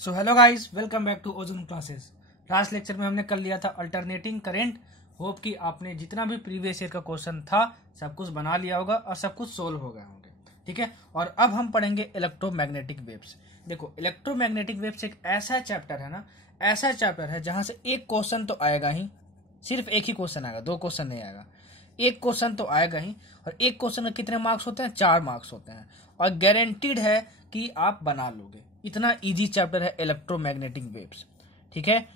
So hello guys, welcome back to Ozone classes. Last lecture में हमने कर लिया था अल्टरनेटिंग करंट। होप कि आपने जितना भी प्रीवियस ईयर का क्वेश्चन था सब कुछ बना लिया होगा और सब कुछ सोल्व हो गए होंगे। ठीक है, और अब हम पढ़ेंगे इलेक्ट्रोमैग्नेटिक वेव्स। देखो, इलेक्ट्रोमैग्नेटिक वेव्स एक ऐसा चैप्टर है ना, ऐसा चैप्टर है जहां से एक क्वेश्चन तो आएगा ही, सिर्फ एक ही क्वेश्चन आएगा, दो क्वेश्चन नहीं आएगा। एक क्वेश्चन तो आएगा ही, और एक क्वेश्चन का कितने मार्क्स होते हैं? 4 मार्क्स होते हैं, और गारंटीड है कि आप बना लोगे। इतना इजी चैप्टर है इलेक्ट्रोमैग्नेटिक वेव्स। ठीक है,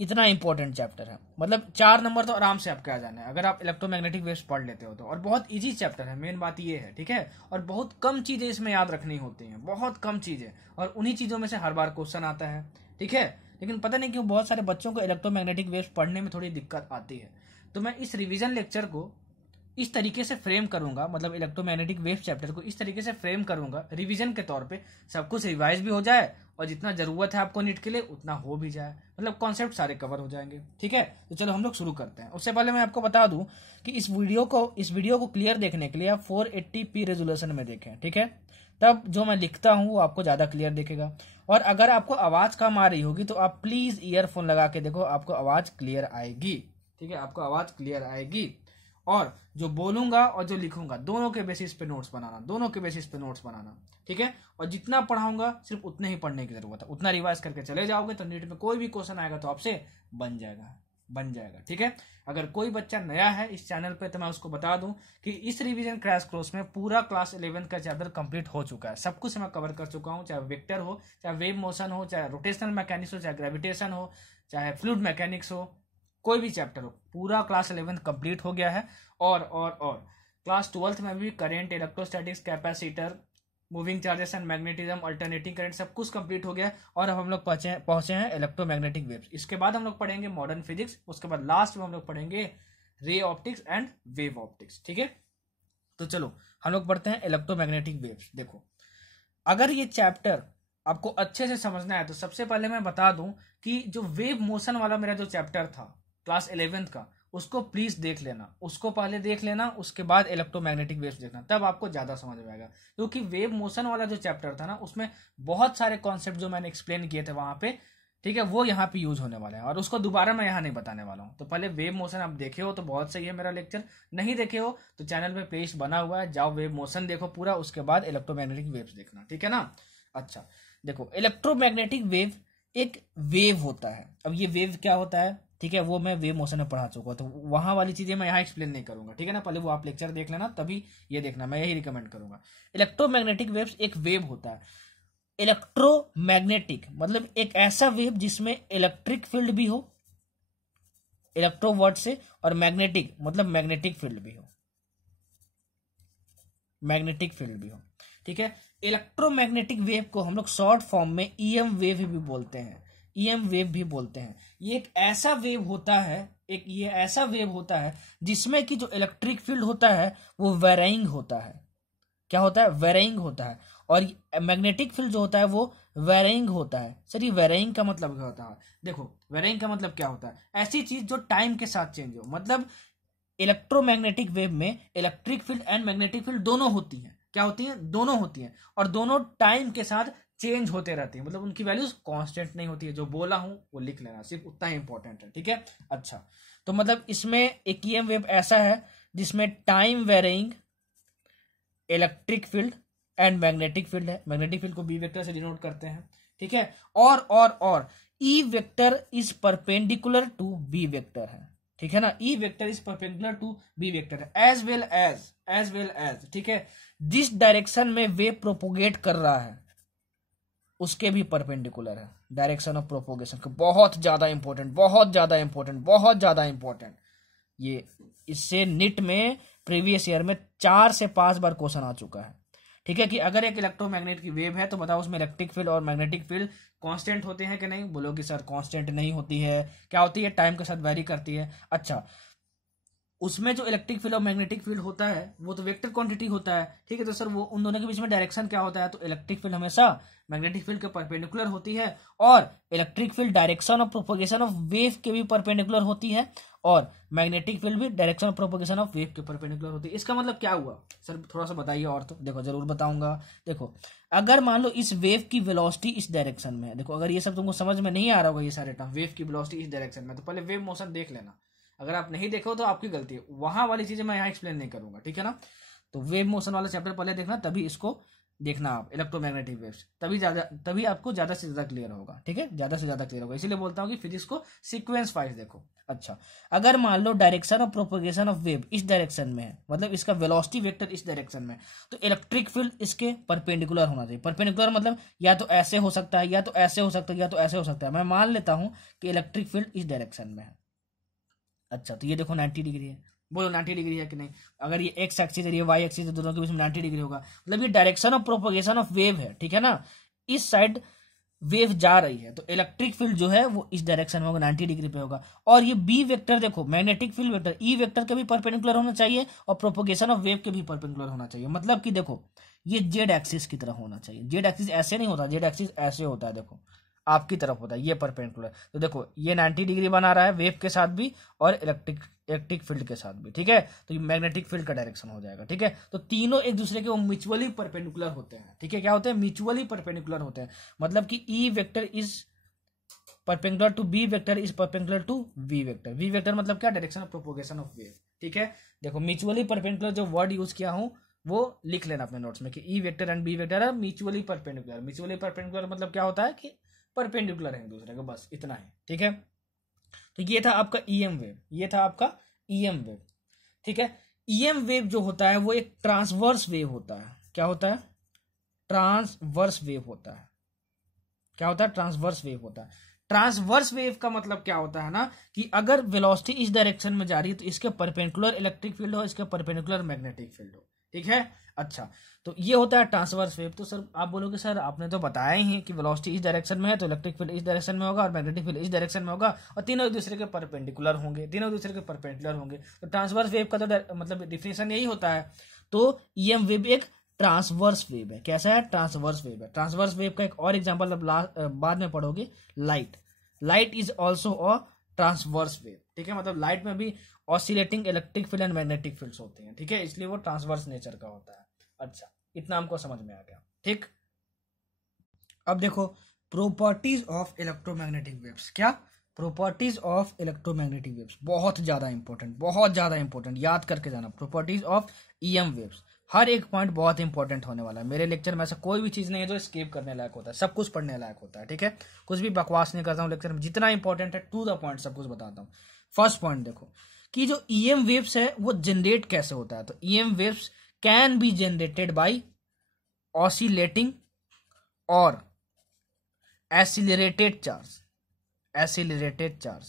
इतना इंपॉर्टेंट चैप्टर है, मतलब 4 नंबर तो आराम से आपके आ जाना है अगर आप इलेक्ट्रोमैग्नेटिक वेव्स पढ़ लेते हो तो। और बहुत इजी चैप्टर है, मेन बात ये है। ठीक है, और बहुत कम चीजें इसमें याद रखनी होती हैं, बहुत कम चीजें, और उन्हीं चीजों में से हर बार क्वेश्चन आता है। ठीक है, लेकिन पता नहीं क्यों बहुत सारे बच्चों को इलेक्ट्रोमैग्नेटिक वेव्स पढ़ने में थोड़ी दिक्कत आती है। तो मैं इस रिवीजन लेक्चर को इस तरीके से फ्रेम करूंगा, मतलब इलेक्ट्रोमैग्नेटिक वेव चैप्टर को इस तरीके से फ्रेम करूंगा रिवीजन के तौर पे, सब कुछ रिवाइज भी हो जाए और जितना जरूरत है आपको नीट के लिए उतना हो भी जाए, मतलब कॉन्सेप्ट सारे कवर हो जाएंगे। ठीक है, तो चलो हम लोग शुरू करते हैं। उससे पहले मैं आपको बता दूं कि इस वीडियो को क्लियर देखने के लिए आप 480p रेजोल्यूशन में देखें। ठीक है, तब जो मैं लिखता हूं वो आपको ज्यादा क्लियर दिखेगा। और अगर आपको आवाज कम आ रही होगी तो आप प्लीज ईयरफोन लगा के देखो, आपको आवाज क्लियर आएगी। ठीक है, आपको आवाज क्लियर आएगी। और जो बोलूंगा और जो लिखूंगा दोनों के बेसिस पे नोट्स बनाना, दोनों के बेसिस पे नोट्स बनाना। ठीक है, और जितना पढ़ाऊंगा सिर्फ उतने ही पढ़ने की जरूरत है, उतना रिवाइज करके चले जाओगे तो नीट में कोई भी क्वेश्चन आएगा तो आपसे बन जाएगा। ठीक है, अगर कोई बच्चा नया है इस चैनल पे तो मैं उसको बता दूं कि इस रिवीजन क्रैश कोर्स में पूरा क्लास 11 का चैप्टर कंप्लीट हो चुका है, सब कुछ मैं कवर कर चुका हूं, चाहे वेक्टर हो, चाहे वेव मोशन हो, चाहे रोटेशनल मैकेनिक्स हो, चाहे ग्रेविटेशन हो, चाहे फ्लूइड मैकेनिक्स हो, कोई भी चैप्टर हो, पूरा क्लास 11 कंप्लीट हो गया है। और क्लास 12th में भी current, electrostatics, capacitor, moving charges and magnetism, alternating current सब कुछ कंप्लीट हो गया। और अब हम लोग पहुंचे हैं इलेक्ट्रोमैग्नेटिक वेव्स। इसके बाद हम लोग पढ़ेंगे मॉडर्न फिजिक्स, उसके बाद लास्ट में हम लोग पढ़ेंगे ray optics and wave optics. ठीक है, तो चलो हम लोग पढ़ते हैं इलेक्ट्रोमैग्नेटिक वेव्स। देखो, अगर ये चैप्टर आपको अच्छे से समझना है तो सबसे पहले मैं बता दूं कि जो वेव मोशन वाला मेरा जो चैप्टर था क्लास 11th का, उसको प्लीज देख लेना, उसको पहले देख लेना, उसके बाद इलेक्ट्रोमैग्नेटिक वेव्स देखना, तब आपको ज्यादा समझ में आएगा। क्योंकि वेव मोशन वाला जो चैप्टर था ना, उसमें बहुत सारे कॉन्सेप्ट जो मैंने एक्सप्लेन किए थे वहां पे, ठीक है, वो यहाँ पे यूज होने वाले हैं, और उसको दोबारा मैं यहाँ नहीं बताने वाला हूँ। तो पहले वेव मोशन आप देखे हो तो बहुत सही है मेरा लेक्चर, नहीं देखे हो तो चैनल पे प्लेलिस्ट बना हुआ है, जाओ वेव मोशन देखो पूरा, उसके बाद इलेक्ट्रोमैग्नेटिक वेव्स देखना। ठीक है ना। अच्छा, देखो, इलेक्ट्रोमैग्नेटिक वेव एक वेव होता है। अब ये वेव क्या होता है, ठीक है, वो मैं वेव मोशन में पढ़ा चुका हूं, तो वहां वाली चीजें मैं यहाँ एक्सप्लेन नहीं करूंगा। ठीक है ना, पहले वो आप लेक्चर देख लेना तभी ये देखना, मैं यही रिकमेंड करूंगा। इलेक्ट्रोमैग्नेटिक वेव्स एक वेव होता है। इलेक्ट्रोमैग्नेटिक मतलब एक ऐसा वेव जिसमें इलेक्ट्रिक फील्ड भी हो, इलेक्ट्रो वर्ड से, और मैग्नेटिक मतलब मैग्नेटिक फील्ड भी हो, मैग्नेटिक फील्ड भी हो। ठीक है, इलेक्ट्रोमैग्नेटिक वेव को हम लोग शॉर्ट फॉर्म में ईएम वेव भी बोलते हैं, ईएम वेव भी बोलते हैं। ये एक ऐसा वेव होता है, ये ऐसा वेव होता है जिसमें कि जो इलेक्ट्रिक फील्ड होता है वो वेराइंग होता है। क्या होता है? वेराइंग होता है। और मैग्नेटिक फील्ड जो होता है वो वेराइंग होता है। सर, ये वेराइंग का मतलब क्या होता है? देखो, वेराइंग का मतलब क्या होता है? ऐसी चीज जो टाइम के साथ चेंज हो। मतलब इलेक्ट्रोमैग्नेटिक वेव में electric field and magnetic field दोनों होती हैं। क्या होती हैं? दोनों होती हैं, और दोनों टाइम के साथ चेंज होते रहती है, मतलब उनकी वैल्यूज कांस्टेंट नहीं होती है। जो बोला हूं वो लिख लेना, सिर्फ उतना ही इंपॉर्टेंट है। ठीक है, अच्छा, तो मतलब इसमें एक ईएम वेव ऐसा है जिसमें time varying electric field and magnetic field है। मैग्नेटिक फील्ड को बी वेक्टर से डिनोट करते हैं। ठीक है, और E vector is perpendicular to B vector है। ठीक है ना, E vector is perpendicular to B vector है, एज वेल एज ठीक है, जिस डायरेक्शन में वेव प्रोपोगेट कर रहा है उसके भी परपेंडिकुलर है, डायरेक्शन ऑफ प्रोपोगेशन का। बहुत ज्यादा इंपॉर्टेंट ये, इससे निट में प्रीवियस ईयर में 4 से 5 बार क्वेश्चन आ चुका है। ठीक है, कि अगर एक इलेक्ट्रोमैग्नेट की वेव है तो बताओ उसमें इलेक्ट्रिक फील्ड और मैग्नेटिक फील्ड कांस्टेंट होते हैं कि नहीं? बोलोगे सर कांस्टेंट नहीं होती है। क्या होती है? टाइम के साथ वेरी करती है। अच्छा, उसमें जो इलेक्ट्रिक फील्ड और मैग्नेटिक फील्ड होता है वो तो वेक्टर क्वांटिटी होता है। ठीक है, तो सर वो उन दोनों के बीच में डायरेक्शन क्या होता है? तो इलेक्ट्रिक फील्ड हमेशा मैग्नेटिक फील्ड के परपेंडिकुलर होती है, और electric field direction of propagation of wave के भी परपेंडिकुलर होती है, और मैग्नेटिक फील्ड भी direction of propagation of wave के परपेंडिकुलर होती है। इसका मतलब क्या हुआ सर, थोड़ा सा बताइए। और तो देखो जरूर बताऊंगा। देखो अगर मान लो इस वेव की वेलोसिटी इस डायरेक्शन में है, देखो अगर ये सब तुमको समझ में नहीं आ रहा होगा ये सारे टर्म, वेव की वेलोसिटी इस डायरेक्शन में, तो पहले वेव मोशन देख लेना। अगर आप नहीं देखो तो आपकी गलती है, वहां वाली चीजें मैं यहाँ एक्सप्लेन नहीं करूंगा, ठीक है ना। तो वेव मोशन वाला चैप्टर पहले देखना, तभी इसको देखना आप, इलेक्ट्रोमैग्नेटिक वेव्स, तभी आपको ज्यादा से ज्यादा क्लियर होगा, ठीक है, ज्यादा से ज्यादा क्लियर होगा। इसीलिए बोलता हूँ कि फिजिक्स को सीक्वेंस वाइज देखो। अच्छा, अगर मान लो direction of propagation of wave इस डायरेक्शन में है, मतलब इसका वेलोसिटी वेक्टर इस डायरेक्शन में है, तो इलेक्ट्रिक फील्ड इसके परपेंडिकुलर होना चाहिए। परपेंडिकुलर मतलब या तो ऐसे हो सकता है, या तो ऐसे हो सकता है, या तो ऐसे हो सकता है। मैं मान लेता हूं कि इलेक्ट्रिक फील्ड इस डायरेक्शन में है। अच्छा, तो ये देखो 90 डिग्री है, बोलो 90 डिग्री है कि नहीं। अगर ये एक्स एक्सिस है, ये वाई एक्सिस है, दोनों के बीच में 90 डिग्री होगा, मतलब ये direction of propagation of wave है, ठीक है ना। इस साइड वेव जा रही है, तो इलेक्ट्रिक फील्ड जो है वो इस डायरेक्शन में होगा, 90 डिग्री पे होगा। और ये बी वेक्टर देखो, magnetic field vector E vector के भी परपेंडिकुलर होना चाहिए और प्रोपगेशन ऑफ वेव के भी परपेंडिकुलर होना चाहिए। मतलब कि देखो ये जेड एक्सिस की तरह होना चाहिए। जेड एक्सिस ऐसे नहीं होता, जेड एक्सिस ऐसे होता है, देखो आपकी तरफ होता है, ये परपेंडिकुलर। तो देखो ये 90 डिग्री बना रहा है वेव के साथ भी और इलेक्ट्रिक फील्ड के साथ भी, ठीक है। तो ये मैग्नेटिक फील्ड का डायरेक्शन हो जाएगा, ठीक है। तो तीनों एक दूसरे के वो म्यूचुअली परपेंडिकुलर होते हैं, ठीक है। क्या होते हैं? म्यूचुअली परपेंडिकुलर होते हैं। मतलब कि E vector is perpendicular to B vector is perpendicular to V vector. V vector मतलब क्या? Direction of propagation of wave, ठीक है। देखो म्यूचुअली परपेंडिकुलर जो वर्ड यूज किया हूं वो लिख लेना अपने नोट्स में कि E vector and B vector are mutually perpendicular. Mutually perpendicular मतलब क्या होता है कि परपेंडिकुलर है एक दूसरे को, बस इतना है, ठीक है। तो ये था आपका ईएम वेव, ये था आपका ईएम वेव, ठीक है। ईएम वेव जो होता है वो एक ट्रांसवर्स वेव होता है। क्या होता है? ट्रांसवर्स वेव होता है। क्या होता है? ट्रांसवर्स वेव होता है। ट्रांसवर्स वेव का मतलब क्या होता है ना, कि अगर वेलोसिटी इस डायरेक्शन में जा रही है तो इसके परपेंडिकुलर इलेक्ट्रिक फील्ड हो, इसके परपेंडिकुलर मैग्नेटिक फील्ड हो, ठीक है। अच्छा, तो ये होता है ट्रांसवर्स वेव। तो सर आप बोलोगे सर आपने तो बताया ही है कि वेलोसिटी इस डायरेक्शन में है तो इलेक्ट्रिक फील्ड इस डायरेक्शन में होगा और मैग्नेटिक फील्ड इस डायरेक्शन में होगा और तीनों एक दूसरे के परपेंडिकुलर होंगे, तीनों एक दूसरे के परपेंडिकुलर होंगे। तो ट्रांसवर्स वेव का तो मतलब डिफिनेशन यही होता है। तो ईएम वेव एक ट्रांसवर्स वेव है। कैसा है? ट्रांसवर्स वेव है। ट्रांसवर्स वेव का एक और एग्जांपल बाद में पढ़ोगे, light. Light is also a transverse wave, ठीक है। मतलब लाइट में भी oscillating electric field and magnetic fields होते हैं, ठीक है, इसलिए वो ट्रांसवर्स नेचर का होता है। अच्छा, इतना हमको समझ में आ गया, ठीक। अब देखो प्रॉपर्टीज ऑफ इलेक्ट्रोमैग्नेटिक वेव्स। क्या? प्रॉपर्टीज ऑफ इलेक्ट्रोमैग्नेटिक वेव्स बहुत ज्यादा इंपॉर्टेंट, बहुत ज्यादा इंपॉर्टेंट, याद करके जाना। प्रॉपर्टीज ऑफ ईएम वेव्स, हर एक पॉइंट बहुत इंपॉर्टेंट होने वाला है। मेरे लेक्चर में ऐसा कोई भी चीज नहीं है जो स्किप करने लायक होता है, सब कुछ पढ़ने लायक होता है, ठीक है। कुछ भी बकवास नहीं करता हूँ लेक्चर में, जितना इंपॉर्टेंट है टू द पॉइंट सब कुछ बताता हूँ। फर्स्ट पॉइंट देखो कि जो ईएम वेव्स है वो जनरेट कैसे होता है। तो EM waves can be generated by oscillating और एसिलरेटेड चार्ज, एसिलरेटेड चार्ज,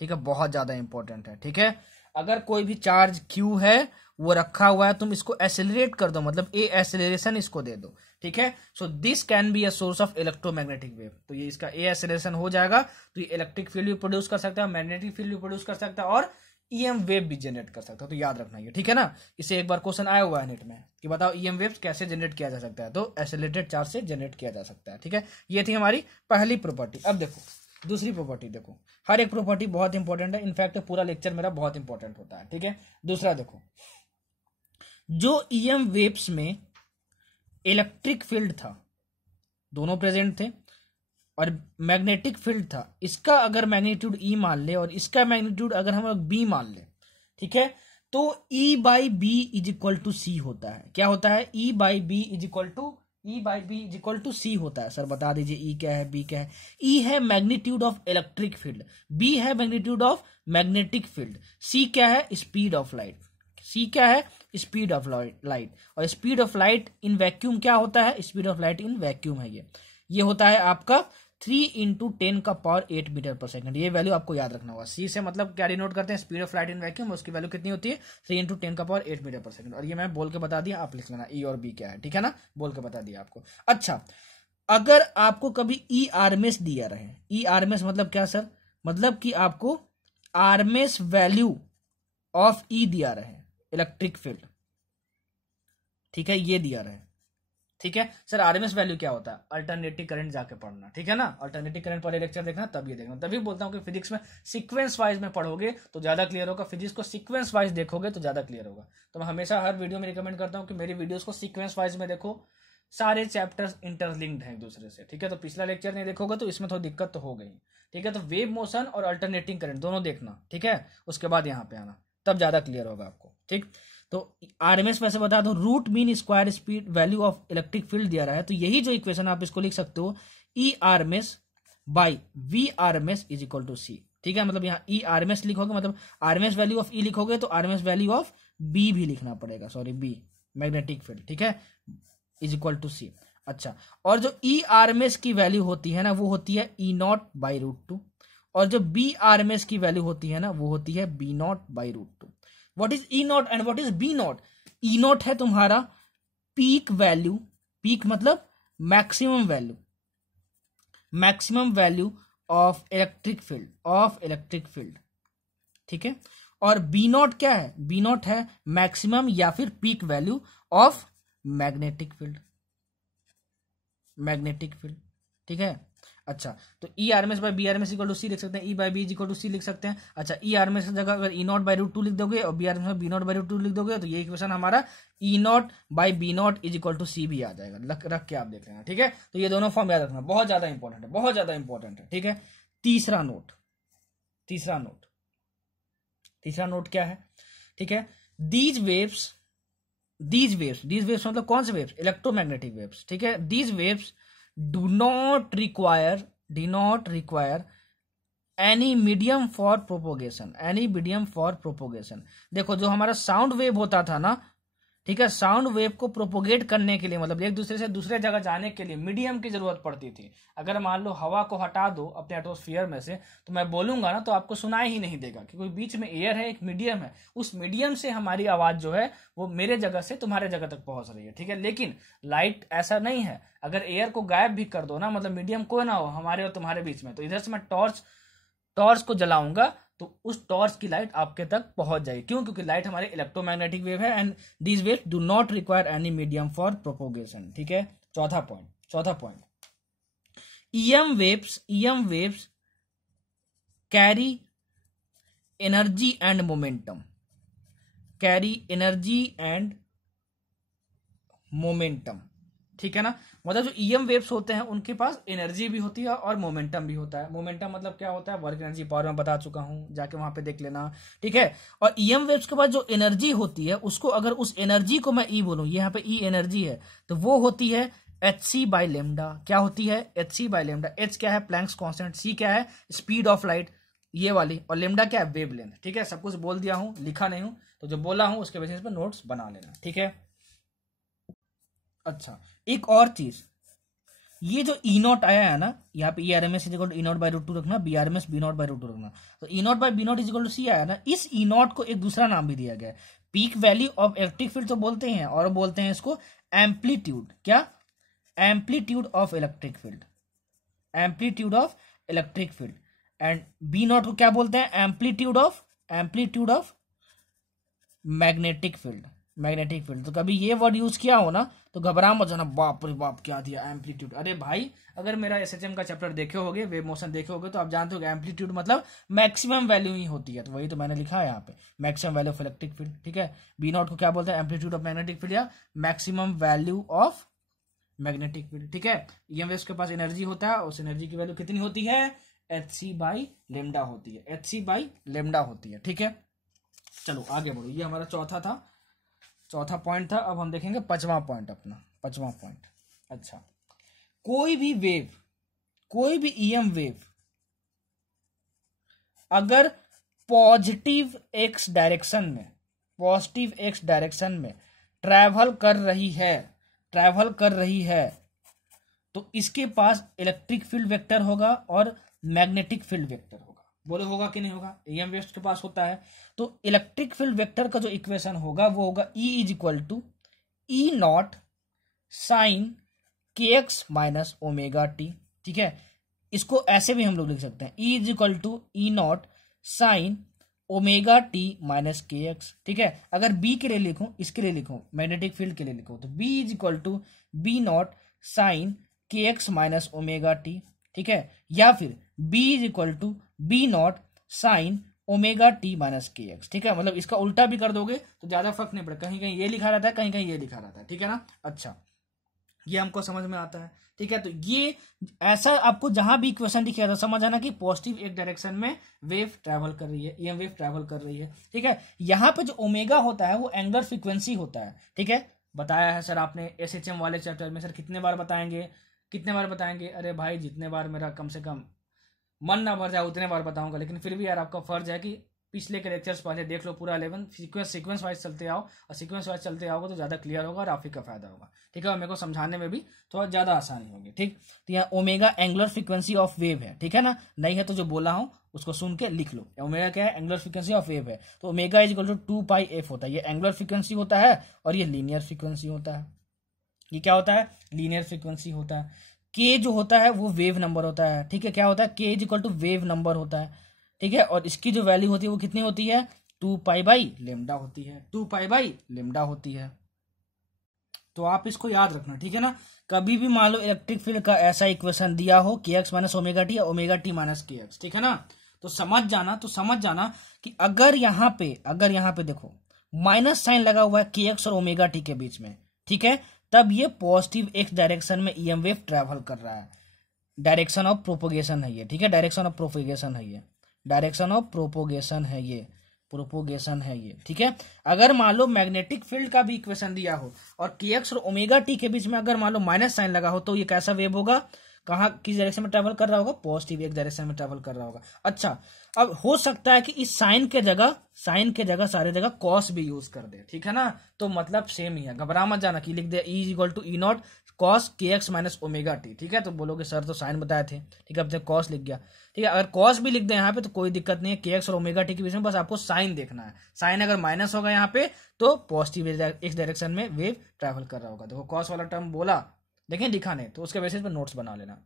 ठीक है, बहुत ज्यादा इंपॉर्टेंट है, ठीक है। अगर कोई भी चार्ज क्यू है वो रखा हुआ है, तुम इसको एसिलरेट कर दो, मतलब ए एसिलरेशन इसको दे दो, ठीक है। So this can be a source of electromagnetic wave. तो ये इसका ए एसिलरेशन हो जाएगा तो ये इलेक्ट्रिक फील्ड भी प्रोड्यूस कर सकता है, मैग्नेटिक फील्ड भी प्रोड्यूस कर सकता है और ईएम वेव भी जनरेट कर सकता है। तो याद रखना ये, ठीक है ना। इसे एक बार क्वेश्चन आया हुआ है नेट में कि बताओ ईएम वेव्स कैसे जनरेट किया जा सकता है, तो एसिलेटेड चार्ज से जनरेट किया जा सकता है, ठीक है। ये थी हमारी पहली प्रॉपर्टी। अब देखो दूसरी प्रॉपर्टी, देखो हर एक प्रॉपर्टी बहुत इंपॉर्टेंट है, इनफैक्ट पूरा लेक्चर मेरा बहुत इंपॉर्टेंट होता है, ठीक है। दूसरा देखो, जो ईएम वेव्स में इलेक्ट्रिक फील्ड था, दोनों प्रेजेंट थे, और मैग्नेटिक फील्ड था, इसका अगर मैग्नीट्यूड ई मान ले और इसका मैग्नीट्यूड अगर हम लोग बी मान ले, ठीक है, तो E by B is equal to C होता है। क्या होता है? E by B is equal to C होता है। सर बता दीजिए ई क्या है, बी क्या है? ई है magnitude of electric field, B है magnitude of magnetic field, C क्या है? Speed of light. सी क्या है? Speed of light. और speed of light in vacuum क्या होता है? Speed of light in vacuum है ये होता है आपका 3 × 10⁸ मीटर पर सेकंड। ये वैल्यू आपको याद रखना होगा। सी से मतलब क्या डिनोट करते हैं? Speed of light in vacuum, उसकी वैल्यू कितनी होती है? 3 × 10⁸ मीटर पर सेकंड। और ये मैं बोल के बता दिया, आप लिख लेना ई और बी क्या है, ठीक है ना, बोल के बता दिया आपको। अच्छा, अगर आपको कभी ई आरएमएस दिया रहे, ई आरएमएस मतलब क्या सर? मतलब कि आपको आरएमएस वैल्यू ऑफ ई दिया रहे इलेक्ट्रिक फील्ड, ठीक है, ये दिया रहे, ठीक है सर, आरएमएस वैल्यू क्या होता है, अल्टरनेटिव करंट जाके पढ़ना, ठीक है ना, अल्टरनेटिव करंट वाले लेक्चर देखना तब ये देखना, तभी बोलता हूँ कि फिजिक्स में सीक्वेंस वाइज में पढ़ोगे तो ज्यादा क्लियर होगा, फिजिक्स को सीक्वेंस वाइज देखोगे तो ज्यादा क्लियर होगा। तो मैं हमेशा हर वीडियो में रिकमेंड करता हूँ कि मेरी वीडियोस को सीक्वेंस वाइज में देखो, सारे चैप्टर्स इंटरलिंक्ड हैं एक दूसरे से, ठीक है। तो पिछला लेक्चर नहीं देखोगे तो इसमें थोड़ी दिक्कत तो हो गई, ठीक है। तो वेव मोशन और अल्टरनेटिंग करंट दोनों देखना, ठीक है, उसके बाद यहाँ पे आना, तब ज्यादा क्लियर होगा आपको, ठीक। तो आरएमएस वैसे बता दो, root mean square speed value of electric field दिया रहा है, तो यही जो इक्वेशन आप इसको लिख सकते हो, E RMS by V RMS is equal to C, ठीक है। मतलब यहाँ ई आरएमएस लिखोगे, मतलब आरएमएस वैल्यू ऑफ ई लिखोगे तो आरएमएस वैल्यू ऑफ बी भी लिखना पड़ेगा, सॉरी बी मैग्नेटिक फील्ड, ठीक है, इज इक्वल टू सी। अच्छा, और जो ई आरएमएस की वैल्यू होती है ना वो होती है E not by root to, और जो बी आरएमएस की वैल्यू होती है ना वो होती है B not by root two. What is E naught and what is B naught? E naught है तुम्हारा पीक वैल्यू, पीक मतलब maximum value, maximum value of electric field, of electric field, ठीक है। और बी नॉट क्या है? B not है maximum या फिर peak value of magnetic field, magnetic field, ठीक है। अच्छा, तो E RMS by B RMS equal to C लिख सकते हैं, E by B equal to C लिख सकते हैं। अच्छा, ई आरएमएस की जगह अगर E not by root two लिख दोगे और बी आरएमएस में B not by root two लिख दोगे तो ये इक्वेशन हमारा E not by B not is equal to सी भी आ जाएगा, रख के आप देख लेना, ठीक है। तो ये दोनों फॉर्म याद रखना, बहुत ज्यादा इंपॉर्टेंट है, बहुत ज्यादा इंपॉर्टेंट है, ठीक है। तीसरा नोट, तीसरा नोट, तीसरा नोट क्या है, ठीक है, these waves, these waves, these waves मतलब कौन से वेव्स? इलेक्ट्रोमैग्नेटिक वेव्स, ठीक है। These waves do not require any medium for propagation, any medium for propagation. देखो जो हमारा साउंड वेव होता था ना, ठीक है, साउंड वेव को प्रोपोगेट करने के लिए, मतलब एक दूसरे से दूसरे जगह जाने के लिए मीडियम की जरूरत पड़ती थी। अगर मान लो हवा को हटा दो अपने एटमॉस्फेयर में से, तो मैं बोलूंगा ना तो आपको सुनाई ही नहीं देगा, क्योंकि बीच में एयर है, एक मीडियम है, उस मीडियम से हमारी आवाज जो है वो मेरे जगह से तुम्हारे जगह तक पहुंच रही है, ठीक है। लेकिन लाइट ऐसा नहीं है, अगर एयर को गायब भी कर दो ना, मतलब मीडियम कोई ना हो हमारे और तुम्हारे बीच में, तो इधर से मैं टॉर्च को जलाऊंगा तो उस टॉर्च की लाइट आपके तक पहुंच जाएगी। क्यों? क्योंकि लाइट हमारे इलेक्ट्रोमैग्नेटिक वेव है and these waves do not require any medium for propagation, ठीक है। चौथा पॉइंट, चौथा point, EM waves carry energy and momentum, carry energy and momentum, ठीक है ना। मतलब जो ईएम वेव्स होते हैं उनके पास एनर्जी भी होती है और मोमेंटम भी होता है। मोमेंटम मतलब क्या होता है? वर्क एनर्जी पावर में बता चुका हूं, जाके वहां पे देख लेना, ठीक है। और ईएम वेव्स के पास जो एनर्जी होती है उसको, अगर उस एनर्जी को मैं ई बोलूं, यहाँ पे ई एनर्जी है, तो वो होती है hc बाई लेमडा। क्या होती है? hc by lambda. h क्या है? Planck's constant. c क्या है? स्पीड ऑफ लाइट, ये वाली। और लेमडा क्या है? वेवलेंथ, ठीक है। सब कुछ बोल दिया हूं, लिखा नहीं हूं, तो जो बोला हूं उसके बेसिस पे नोट्स बना लेना, ठीक है। अच्छा, एक और चीज, ये जो ई नॉट आया है ना, यहाँ पे E R M S is equal to E not by root two रखना, B R M S B not by root two रखना, तो E not by B not is equal to C आया ना, इस ई नॉट को एक दूसरा नाम भी दिया गया है, peak value of electric field तो बोलते हैं, और बोलते हैं इसको एम्पलीट्यूड। क्या? Amplitude of electric field, amplitude of electric field. And B naught को क्या बोलते हैं? Amplitude of magnetic field, magnetic field. तो कभी ये वर्ड यूज किया हो ना तो घबरा मत जाना, बाप रे बाप क्या दिया एम्पलीट्यूड। अरे भाई, अगर मेरा एसएचएम का चैप्टर देखे होगे, वेव मोशन देखे होगे, तो आप जानते हो एम्पलीट्यूड मतलब मैक्सिमम वैल्यू ही होती है, तो वही तो मैंने लिखा है यहाँ पे, maximum value of electric field, ठीक है। बी नॉट को क्या बोलते हैं? एम्पलीट्यूड ऑफ मैग्नेटिक फील्ड या maximum value of magnetic field, ठीक है। ईएम वेव्स के पास एनर्जी होता है, उस एनर्जी की वैल्यू कितनी होती है? hc बाई लेमडा होती है, hc बाई लेमडा होती है, ठीक है। चलो आगे बढ़ो, ये हमारा चौथा पॉइंट था। अब हम देखेंगे पांचवा पॉइंट, अपना पांचवा पॉइंट। अच्छा, कोई भी वेव, कोई भी ईएम वेव अगर पॉजिटिव एक्स डायरेक्शन में ट्रैवल कर रही है तो इसके पास इलेक्ट्रिक फील्ड वेक्टर होगा और मैग्नेटिक फील्ड वेक्टर होगा। बोलो होगा कि नहीं होगा? ईएम वेव्स के पास होता है, तो इलेक्ट्रिक फील्ड वेक्टर का जो इक्वेशन होगा वो होगा E is equal to E naught sine k x minus omega T, ठीक है। इसको ऐसे भी हम लोग लिख सकते हैं, E is equal to E naught sine omega t minus k x, ठीक है। अगर बी के लिए लिखूं, इसके लिए लिखूं, मैग्नेटिक फील्ड के लिए लिखूं, तो B is equal to B naught sine k x minus omega T, ठीक है। या फिर B is equal to B naught sine omega t minus k x, ठीक है। मतलब इसका उल्टा भी कर दोगे तो ज्यादा फर्क नहीं पड़ेगा, कहीं कहीं ये लिखा रहता है, कहीं कहीं ये लिखा रहता है, ठीक है ना। अच्छा, ये हमको समझ में आता है, ठीक है। तो ये ऐसा आपको जहां भी इक्वेशन दिखेगा तो समझ आना कि पॉजिटिव एक डायरेक्शन में वेव ट्रैवल कर रही है, ईएम वेव ट्रैवल कर रही है, ठीक है। यहाँ पे जो ओमेगा होता है वो एंगुलर फ्रीक्वेंसी होता है, ठीक है। बताया है सर आपने एसएचएम वाले चैप्टर में। सर कितने बार बताएंगे, कितने बार बताएंगे? अरे भाई जितने बार मेरा कम से कम मन ना भर जाए उतने बार बताऊंगा, लेकिन फिर भी यार आपका फर्ज है कि पिछले के लेक्चर्स पहले देख लो पूरा 11 सीक्वेंस वाइज चलते आओ, और सीक्वेंस वाइज चलते आओगे तो ज्यादा क्लियर होगा और आप ही का फायदा होगा, ठीक है। और मेरे को समझाने में भी थोड़ा ज्यादा आसानी होगी, ठीक। तो यहाँ omega angular frequency of wave है, ठीक है ना। नहीं है तो जो बोला हूं उसको सुन के लिख लो। ओमेगा क्या है? एंगुलर फ्रीक्वेंसी ऑफ वेव है। तो omega is equal to 2 pi f होता है। ये एंगुलर फ्रीक्वेंसी होता है और ये लीनियर फ्रीक्वेंसी होता है। ये क्या होता है? लीनियर फ्रीक्वेंसी होता है। के जो होता है वो वेव नंबर होता है, ठीक है। क्या होता है? K is equal to wave number होता है, ठीक है। और इसकी जो वैल्यू होती है वो कितनी होती है? 2 पाई बाई लेमडा होती है, 2 पाई बाई लेमडा होती है। तो आप इसको याद रखना, ठीक है ना। कभी भी मान लो इलेक्ट्रिक फील्ड का ऐसा इक्वेशन दिया हो के एक्स माइनस ओमेगा टी या omega t minus k x, ठीक है ना, तो समझ जाना कि अगर यहाँ पे देखो माइनस साइन लगा हुआ है के एक्स और ओमेगा टी के बीच में, ठीक है, तब ये पॉजिटिव एक्स डायरेक्शन में ईएम वेव ट्रेवल कर रहा है। डायरेक्शन ऑफ प्रोपोगेशन है ये, ठीक है। डायरेक्शन ऑफ प्रोपोगेशन है ये, डायरेक्शन ऑफ प्रोपोगेशन है ये, प्रोपोगेशन है ये, ठीक है। अगर मान लो मैग्नेटिक फील्ड का भी इक्वेशन दिया हो और के एक्स और ओमेगा टी के बीच में अगर मान लो माइनस साइन लगा हो तो ये कैसा वेव होगा? कहाँ, किस डायरेक्शन में ट्रेवल कर रहा होगा? पॉजिटिव एक डायरेक्शन में ट्रेवल कर रहा होगा। अच्छा, अब हो सकता है कि इस साइन के जगह सारे जगह कॉस भी यूज कर दे, ठीक है ना। तो मतलब सेम ही है, घबरा मत जाना कि लिख दे E equal to E not cos K x minus omega T, ठीक है। तो बोलोगे सर तो साइन बताए थे, ठीक है, अब कॉस लिख गया, ठीक है। अगर कॉस भी लिख दे यहाँ पे तो कोई दिक्कत नहीं है, के एक्स और ओमेगा टी के बीच में बस आपको साइन देखना है। साइन अगर माइनस होगा यहाँ पे तो पॉजिटिव एक्स डायरेक्शन में वेव ट्रैवल कर रहा होगा। देखो कॉस वाला टर्म बोला, देखें लिखा नहीं, तो उसके बेसिस पर नोट्स बना लेना,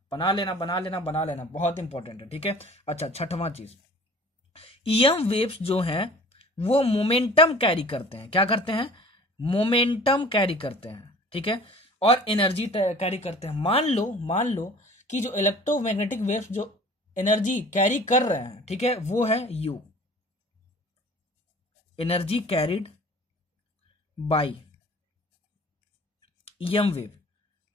बहुत इंपॉर्टेंट है, ठीक है। अच्छा, छठवां चीज, ईएम वेव्स जो हैं वो मोमेंटम कैरी करते हैं। क्या करते हैं? मोमेंटम कैरी करते हैं, ठीक है, और एनर्जी कैरी करते हैं। मान लो कि जो इलेक्ट्रोमैग्नेटिक वेव्स जो एनर्जी कैरी कर रहे हैं, ठीक है, वो है you, energy carried by EM wave.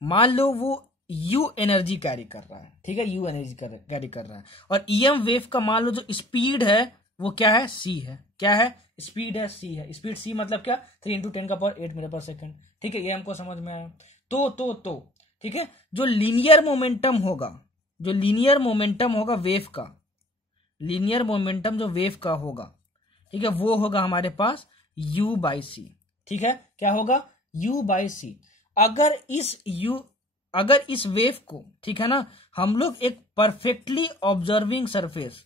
मान लो वो यू एनर्जी कैरी कर रहा है, ठीक है, यू एनर्जी कैरी कर रहा है, और ईएम वेव का मान लो जो स्पीड है वो क्या है? सी है। क्या है? स्पीड है, सी है। स्पीड सी मतलब क्या? 3 × 10⁸ मीटर पर सेकंड, ठीक है। ये हमको समझ में आया। तो ठीक है, जो लीनियर मोमेंटम होगा वेव का, लीनियर मोमेंटम जो वेव का होगा, ठीक है, वो होगा हमारे पास u बाई सी, ठीक है। क्या होगा? u बाई सी। अगर इस वेव को, ठीक है ना, हम लोग एक परफेक्टली ऑब्जर्विंग सरफेस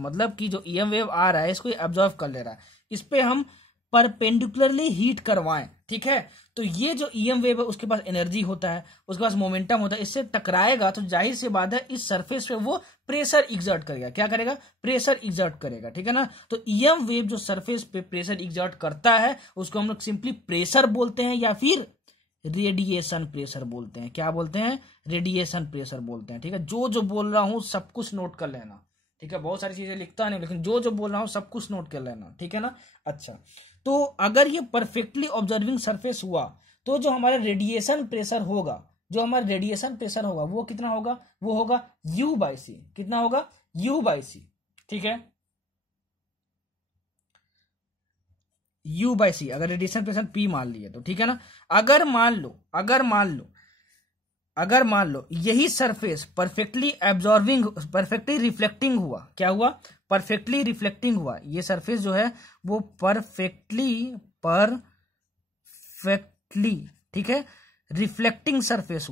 मतलब कि जो ईएम वेव आ रहा है इसको एब्जॉर्व कर ले रहा है, इस पे हम परपेंडिकुलरली हीट करवाएं, ठीक है, तो ये जो ईएम वेव है उसके पास एनर्जी होता है, उसके पास मोमेंटम होता है, इससे टकराएगा तो जाहिर सी बात है इस सरफेस पे वो प्रेशर एग्जर्ट करेगा। क्या करेगा? प्रेशर एग्जर्ट करेगा, ठीक है ना। तो ईएम वेव जो सरफेस पे प्रेशर एग्जर्ट करता है उसको हम लोग सिंपली प्रेशर बोलते हैं या फिर रेडिएशन प्रेशर बोलते हैं। क्या बोलते हैं? रेडिएशन प्रेशर बोलते हैं, ठीक है। जो बोल रहा हूं सब कुछ नोट कर लेना, ठीक है। बहुत सारी चीजें लिखता नहीं, लेकिन जो बोल रहा हूं सब कुछ नोट कर लेना, ठीक है ना। अच्छा, तो अगर ये परफेक्टली ऑब्जर्विंग सरफेस हुआ तो जो हमारा रेडिएशन प्रेशर होगा वो कितना होगा? वो होगा u बाई सी। कितना होगा? u बाई सी, ठीक है, u बाई सी। अगर रेडिएशन प्रेशर p मान लिए तो, ठीक है ना। अगर मान लो यही सरफेस परफेक्टली रिफ्लेक्टिंग हुआ, क्या हुआ? परफेक्टली रिफ्लेक्टिंग हुआ। ये सरफेस जो है वो परफेक्टली, ठीक है, रिफ्लेक्टिंग सरफेस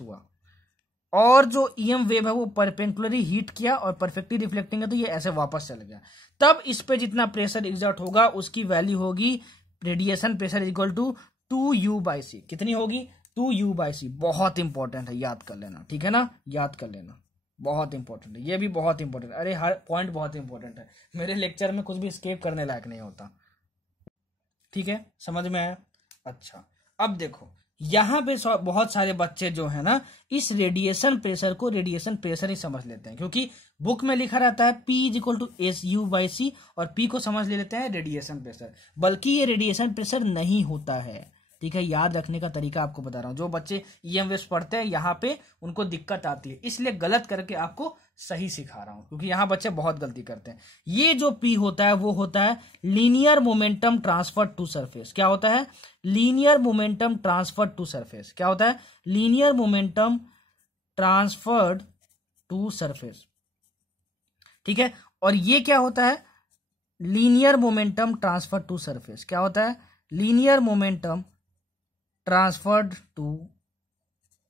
हुआ, और जो ईएम वेव है वो परपेंडिकुलरली हीट किया और परफेक्टली रिफ्लेक्टिंग है तो ये ऐसे वापस चल गया। तब इस पे जितना प्रेशर एग्जर्ट होगा उसकी वैल्यू होगी radiation pressure equal to 2u by C. कितनी होगी? 2u/c, बहुत इंपॉर्टेंट है, याद कर लेना, ठीक है ना, याद कर लेना, बहुत इंपॉर्टेंट है, ये भी बहुत इंपॉर्टेंट है। अरे हर पॉइंट बहुत इंपॉर्टेंट है, मेरे लेक्चर में कुछ भी स्किप करने लायक नहीं होता, ठीक है, समझ में आया। अच्छा, अब देखो यहाँ पे बहुत सारे बच्चे जो है ना इस रेडिएशन प्रेशर को रेडिएशन प्रेशर ही समझ लेते हैं, क्योंकि बुक में लिखा रहता है P=SU/C और P को समझ ले लेते हैं रेडिएशन प्रेशर, बल्कि ये रेडिएशन प्रेशर नहीं होता है, ठीक है। याद रखने का तरीका आपको बता रहा हूं, जो बच्चे EM वेव्स पढ़ते हैं यहाँ पे उनको दिक्कत आती है, इसलिए गलत करके आपको सही सिखा रहा हूं, क्योंकि यहाँ बच्चे बहुत गलती करते हैं। ये जो P होता है वो होता है linear momentum transfer to surface. क्या होता है? Linear momentum transfer to surface. क्या होता है? Linear momentum transferred to surface, ठीक है। और ये क्या होता है? Linear momentum transfer to surface. क्या होता है? Linear momentum transferred to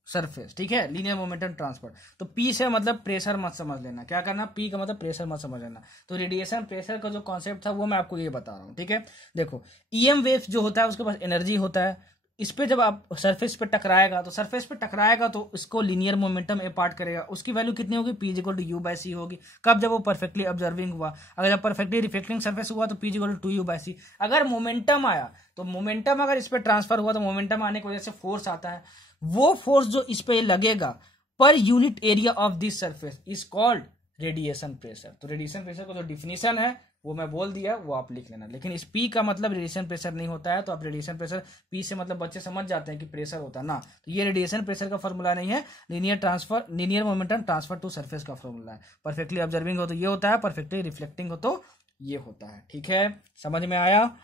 surface, ठीक है, लीनियर मोमेंटम ट्रांसफर। तो पी से मतलब प्रेशर मत समझ लेना, क्या करना, पी का मतलब प्रेशर मत समझ लेना। तो रेडिएशन प्रेशर का जो कॉन्सेप्ट था वो मैं आपको ये बता रहा हूँ, ठीक है। देखो EM वेव जो होता है उसके पास एनर्जी होता है, इस पे जब आप सरफेस पे टकराएगा तो सरफेस पे टकराएगा तो इसको लीनियर मोमेंटम अपार्ट करेगा, उसकी वैल्यू कितनी होगी? P=U/C होगी। कब? जब वो परफेक्टली ऑब्जर्विंग हुआ। अगर जब परफेक्टली रिफ्लेक्टिंग सरफेस हुआ तो P=2U/C। अगर मोमेंटम आया तो मोमेंटम अगर इस पे ट्रांसफर हुआ तो मोमेंटम आने की वजह से फोर्स आता है, वो फोर्स जो इस पे लगेगा per unit area of this surface is called radiation pressure. तो रेडिएशन प्रेशर का जो डिफिनीशन है वो मैं बोल दिया, वो आप लिख लेना। लेकिन इस P का मतलब रेडिएशन प्रेशर नहीं होता है, तो आप रेडिएशन प्रेशर P से मतलब बच्चे समझ जाते हैं कि प्रेशर होता है ना, तो ये रेडिएशन प्रेशर का फॉर्मूला नहीं है, linear momentum transfer to surface का फॉर्मूला है। परफेक्टली ऑब्जर्विंग हो तो ये होता है, परफेक्टली रिफ्लेक्टिंग हो तो ये होता है, ठीक है, समझ में आया।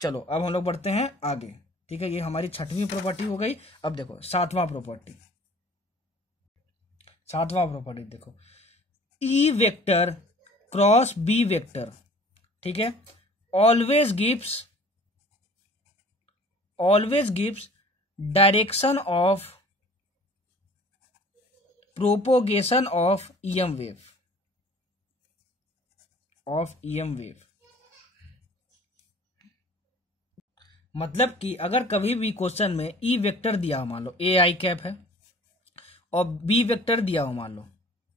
चलो अब हम लोग बढ़ते हैं आगे, ठीक है। ये हमारी 6वीं प्रॉपर्टी हो गई। अब देखो 7वां प्रॉपर्टी, 7वां प्रॉपर्टी देखो, E vector cross B vector, ठीक है, always gives direction of propagation of EM wave, मतलब कि अगर कभी भी क्वेश्चन में E वेक्टर दिया हो, मान लो AI कैप है, और B वेक्टर दिया हो मान लो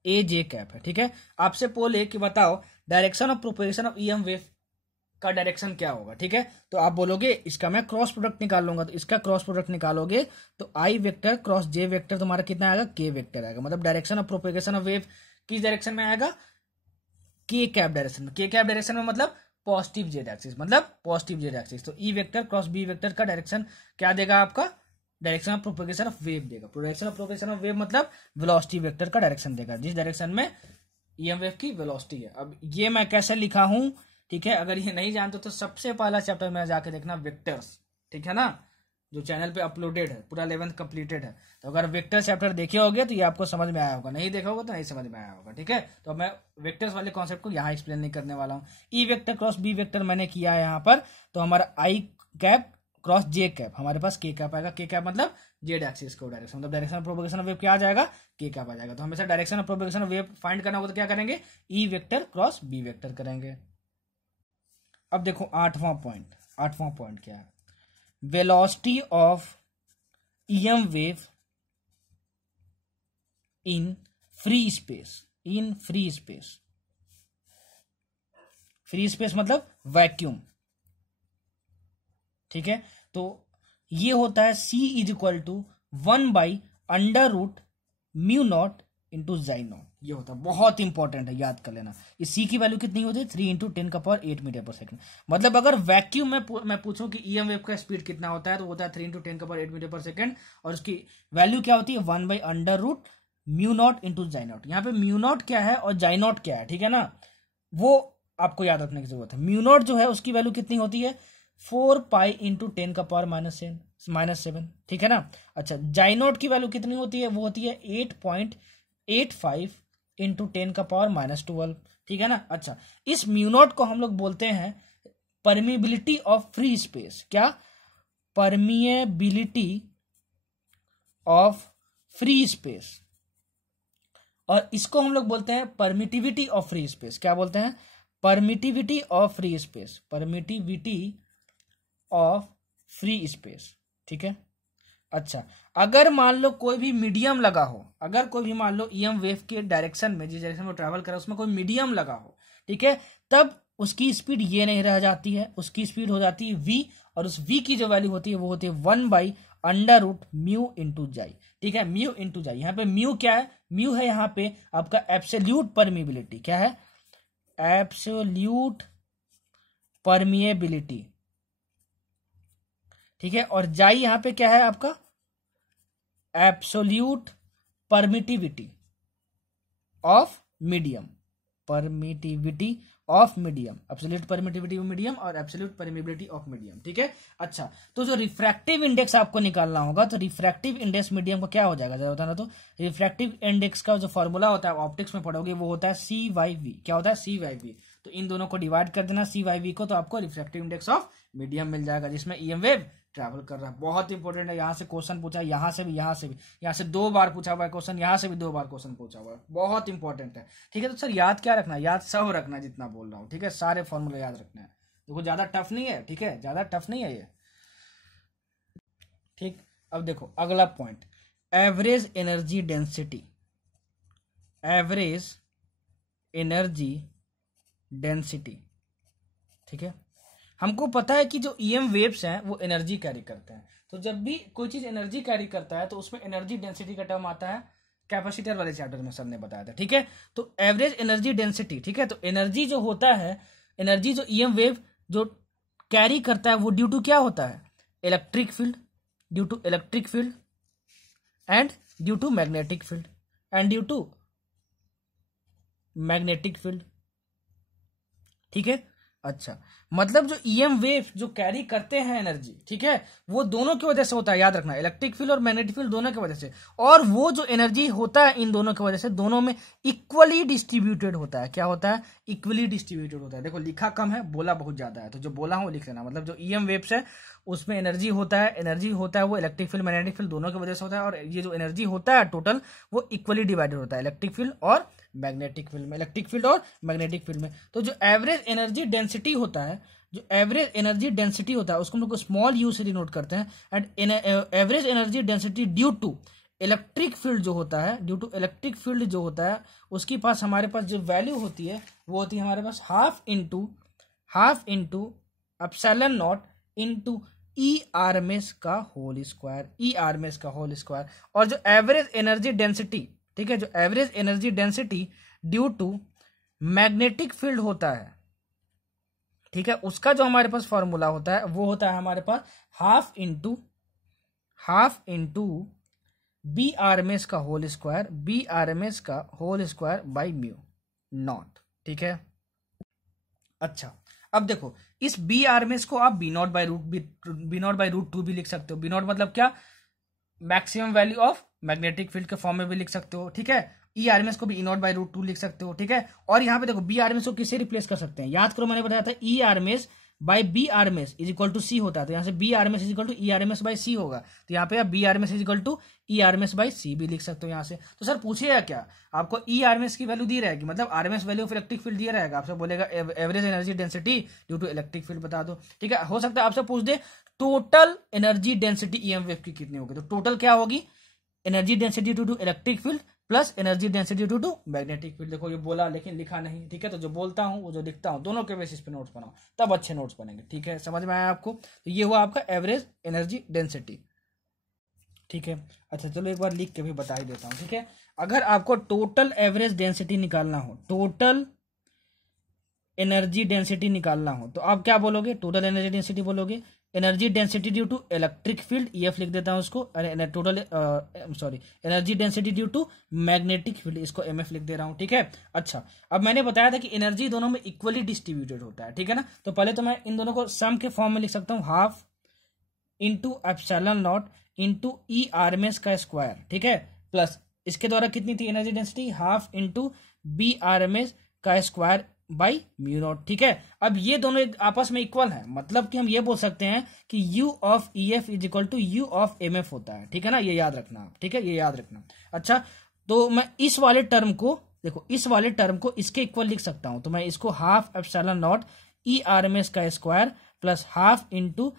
AJ कैप है, ठीक है, आपसे बोले कि बताओ direction of propagation of EM wave का डायरेक्शन क्या होगा, ठीक है। तो आप बोलोगे इसका मैं क्रॉस प्रोडक्ट निकाल लूंगा, तो इसका क्रॉस प्रोडक्ट निकालोगे तो I vector cross J vector तुम्हारा कितना आएगा? K वेक्टर आएगा। मतलब direction of propagation of wave किस डायरेक्शन में आएगा? K कैप डायरेक्शन में। K कैप डायरेक्शन में मतलब पॉजिटिव जेड एक्सिस, मतलब पॉजिटिव जेड एक्सिस। तो E vector cross B vector का डायरेक्शन क्या देगा आपका? Direction of propagation of wave देगा। Direction of propagation of wave मतलब वेलोसिटी वेक्टर का डायरेक्शन देगा, जिस डायरेक्शन में EM वेव की वेलोसिटी है। अब ये मैं कैसे लिखा हूं, ठीक है, अगर ये नहीं जानते तो सबसे पहला चैप्टर में जाके देखना वेक्टर्स, ठीक है ना, जो चैनल पे अपलोडेड है, पूरा 11th कंप्लीटेड है। तो अगर वेक्टर चैप्टर देखे होगे तो ये आपको समझ में आया होगा, नहीं देखा होगा तो नहीं समझ में आया होगा, ठीक है। तो अब मैं वेक्टर्स वाले कॉन्सेप्ट को यहाँ एक्सप्लेन नहीं करने वाला हूँ। E vector cross B vector मैंने किया है यहाँ पर, तो हमारा I cap cross J cap, हमारे पास K कैप आएगा। K कैप मतलब जेड एक्सिस को डायरेक्शन, मतलब direction of propagation of wave क्या आ जाएगा? K कैप आ जाएगा। तो हमेशा direction of propagation of wave find करना होगा तो क्या करेंगे? E vector cross B vector करेंगे। अब देखो 8वां पॉइंट क्या है? Velocity of EM wave in free space मतलब वैक्यूम, ठीक है। तो ये होता है C=1/√μ0 × J0, ये होता है, बहुत इंपॉर्टेंट है, याद कर लेना। इस C की वैल्यू कितनी होती है? 3 × 10⁸ मीटर/सेकंड। मतलब अगर वैक्यूम में मैं पूछूं कि EM वेव का स्पीड कितना होता है तो होता है 3 × 10⁸ मीटर/सेकंड, और उसकी वैल्यू क्या होती है? 1/√μ0 × J0। यहाँ पे μ0 क्या है और J0 क्या है, ठीक है ना, वो आपको याद रखने की जरूरत है। μ0 जो है उसकी वैल्यू कितनी होती है? 4π × 10⁻⁻7, ठीक है ना। अच्छा, J0 की वैल्यू कितनी होती है? वो होती है 8.85 × 10⁻12, ठीक है ना। अच्छा, इस μ0 को हम लोग बोलते हैं परमिबिलिटी ऑफ फ्री स्पेस। क्या? Permeability of free space. और इसको हम लोग बोलते हैं परमिटिविटी ऑफ फ्री स्पेस। क्या बोलते हैं? परमिटिविटी ऑफ फ्री स्पेस, ठीक है। अच्छा, अगर मान लो कोई भी मीडियम लगा हो, अगर कोई भी मान लो ईएम वेव के डायरेक्शन में, जिस डायरेक्शन में ट्रैवल कर रहा है उसमें कोई मीडियम लगा हो, ठीक है, तब उसकी स्पीड ये नहीं रह जाती है, उसकी स्पीड हो जाती है v, और उस v की जो वैल्यू होती है वो होती है 1/√μ इंटू जाई, ठीक है, म्यू इंटू जाई। यहाँ पे म्यू क्या है, म्यू है यहाँ पे आपका एब्सोल्यूट परमिबिलिटी, क्या है, एब्सोल्यूट परमिएबिलिटी, ठीक है, और जाई यहाँ पे क्या है आपका, absolute permittivity of medium, permittivity of medium, absolute permittivity of medium और एब्सोल्यूट परमिबिलिटी ऑफ मीडियम, ठीक है। अच्छा, तो जो रिफ्रैक्टिव इंडेक्स आपको निकालना होगा, तो रिफ्रैक्टिव इंडेक्स मीडियम का क्या हो जाएगा जरा बताना। तो रिफ्रैक्टिव इंडेक्स का जो फॉर्मूला होता है ऑप्टिक्स में पढ़ोगे, वो होता है CYV, क्या होता है, CYV। तो इन दोनों को डिवाइड कर देना CYV को, तो आपको रिफ्रैक्टिव इंडेक्स ऑफ मीडियम मिल जाएगा, जिसमें ईएम वेव ट्रैवल कर रहा है। बहुत इंपॉर्टेंट है, यहाँ से क्वेश्चन पूछा है, यहाँ से भी, यहाँ से भी, यहाँ से 2 बार पूछा हुआ है क्वेश्चन, यहाँ से भी 2 बार क्वेश्चन पूछा हुआ है, बहुत इंपॉर्टेंट है, ठीक है। तो सर याद क्या रखना है, याद सब रखना है जितना बोल रहा हूँ, ठीक है, सारे फॉर्मूले याद रखना है, देखो ज्यादा टफ नहीं है, ठीक है, ज्यादा टफ नहीं है ये, ठीक। अब देखो अगला point, average energy density, average energy density, ठीक है। हमको पता है कि जो ईएम वेव्स हैं वो एनर्जी कैरी करते हैं, तो जब भी कोई चीज एनर्जी कैरी करता है तो उसमें एनर्जी डेंसिटी का टर्म आता है, कैपेसिटर वाले चैप्टर में सर ने बताया था, ठीक है। तो एवरेज एनर्जी डेंसिटी, ठीक है, तो एनर्जी जो होता है, एनर्जी जो ईएम वेव जो कैरी करता है वो ड्यू टू क्या होता है, electric field, due to electric field and due to magnetic field and due to magnetic field, ठीक है। अच्छा, मतलब जो ईएम वेव जो कैरी करते हैं एनर्जी, ठीक है, वो दोनों की वजह से होता है, याद रखना, इलेक्ट्रिक फील्ड और मैग्नेटिक फील्ड दोनों की वजह से, और वो जो एनर्जी होता है इन दोनों की वजह से दोनों में इक्वली डिस्ट्रीब्यूटेड होता है, क्या होता है, इक्वली डिस्ट्रीब्यूटेड होता है। देखो लिखा कम है, बोला बहुत ज्यादा है, तो जो बोला हूं लिख लेना, मतलब जो ईएम वेव्स है उसमें एनर्जी होता है वो इलेक्ट्रिक फील्ड मैग्नेटिक फील्ड दोनों की वजह से होता है, और ये जो एनर्जी होता है टोटल वो इक्वली डिवाइडेड होता है इलेक्ट्रिक फील्ड और मैग्नेटिक फील्ड में, इलेक्ट्रिक फील्ड और मैग्नेटिक फील्ड में। तो जो एवरेज एनर्जी डेंसिटी होता है, जो एवरेज एनर्जी डेंसिटी होता है उसको हम लोग स्मॉल यू से डिनोट करते हैं, and average energy density due to electric field जो होता है, ड्यू टू इलेक्ट्रिक फील्ड जो होता है उसके पास हमारे पास जो वैल्यू होती है वो होती है हमारे पास half into epsilon not into ERMS का होल स्क्वायर, ERMS का होल स्क्वायर। और जो एवरेज एनर्जी डेंसिटी, ठीक है, जो average energy density due to magnetic field होता है, ठीक है, उसका जो हमारे पास फॉर्मूला होता है वो होता है हमारे पास हाफ इंटू BRMS का होल स्क्वायर, BRMS का whole square by mu naught, ठीक है। अच्छा, अब देखो इस BRMS को आप B0/√2 भी लिख सकते हो। B0 मतलब क्या, maximum value of magnetic field के फॉर्म में भी लिख सकते हो, ठीक है। ERMS को भी E0/√2 लिख सकते हो, ठीक है। और यहाँ पे देखो BRMS को किससे रिप्लेस कर सकते हैं, याद करो मैंने बताया था ERMS by BRMS is equal to C होता है, तो यहाँ से BRMS is equal to ERMS by C होगा, तो यहाँ पे आप BRMS is equal to ERMS by C भी लिख सकते हो यहाँ से। तो सर पूछिएगा क्या, आपको ERMS की वैल्यू दी रहेगी, मतलब RMS value of electric field दिया रहेगा, आपसे बोलेगा average energy density due to electric field बता दो, ठीक है। हो सकता है आपसे पूछ दे total energy density EM wave की कितनी होगी, तो टोटल क्या होगी, energy density due to electric field plus energy density due to magnetic field. देखो ये बोला लेकिन लिखा नहीं, ठीक है, तो जो बोलता हूँ वो जो लिखता हूँ दोनों के बेसिस पे नोट्स बनाओ, तब अच्छे नोट्स बनेंगे, ठीक है। समझ में आया आपको, तो ये हुआ आपका एवरेज एनर्जी डेंसिटी, ठीक है। अच्छा चलो एक बार लिख के भी बता ही देता हूँ, ठीक है। अगर आपको टोटल एवरेज डेंसिटी निकालना हो, टोटल एनर्जी डेंसिटी निकालना हो, तो आप क्या बोलोगे, टोटल एनर्जी डेंसिटी बोलोगे, energy density due to electric field EF लिख देता हूं उसको, total energy density due to magnetic field, इसको MF लिख दे रहा हूं, ठीक है। अच्छा, अब मैंने बताया था कि एनर्जी दोनों में इक्वली डिस्ट्रीब्यूटेड होता है, ठीक है ना। तो पहले तो मैं इन दोनों को सम के फॉर्म में लिख सकता हूँ, half into epsilon not into ERMS का स्क्वायर, ठीक है, प्लस इसके द्वारा कितनी थी energy density, half into BRMS का स्क्वायर बाई म्यू नॉट, ठीक है। अब ये दोनों आपस में इक्वल है, मतलब कि हम ये बोल सकते हैं कि U of EF is equal to U of MF होता है, ठीक है ना, ये याद रखना आप, ठीक है, ये याद रखना। अच्छा, तो मैं इस वाले टर्म को, देखो इस वाले टर्म को इसके इक्वल लिख सकता हूं, तो मैं इसको हाफ एप्सिलॉन नॉट ERMS का square plus half into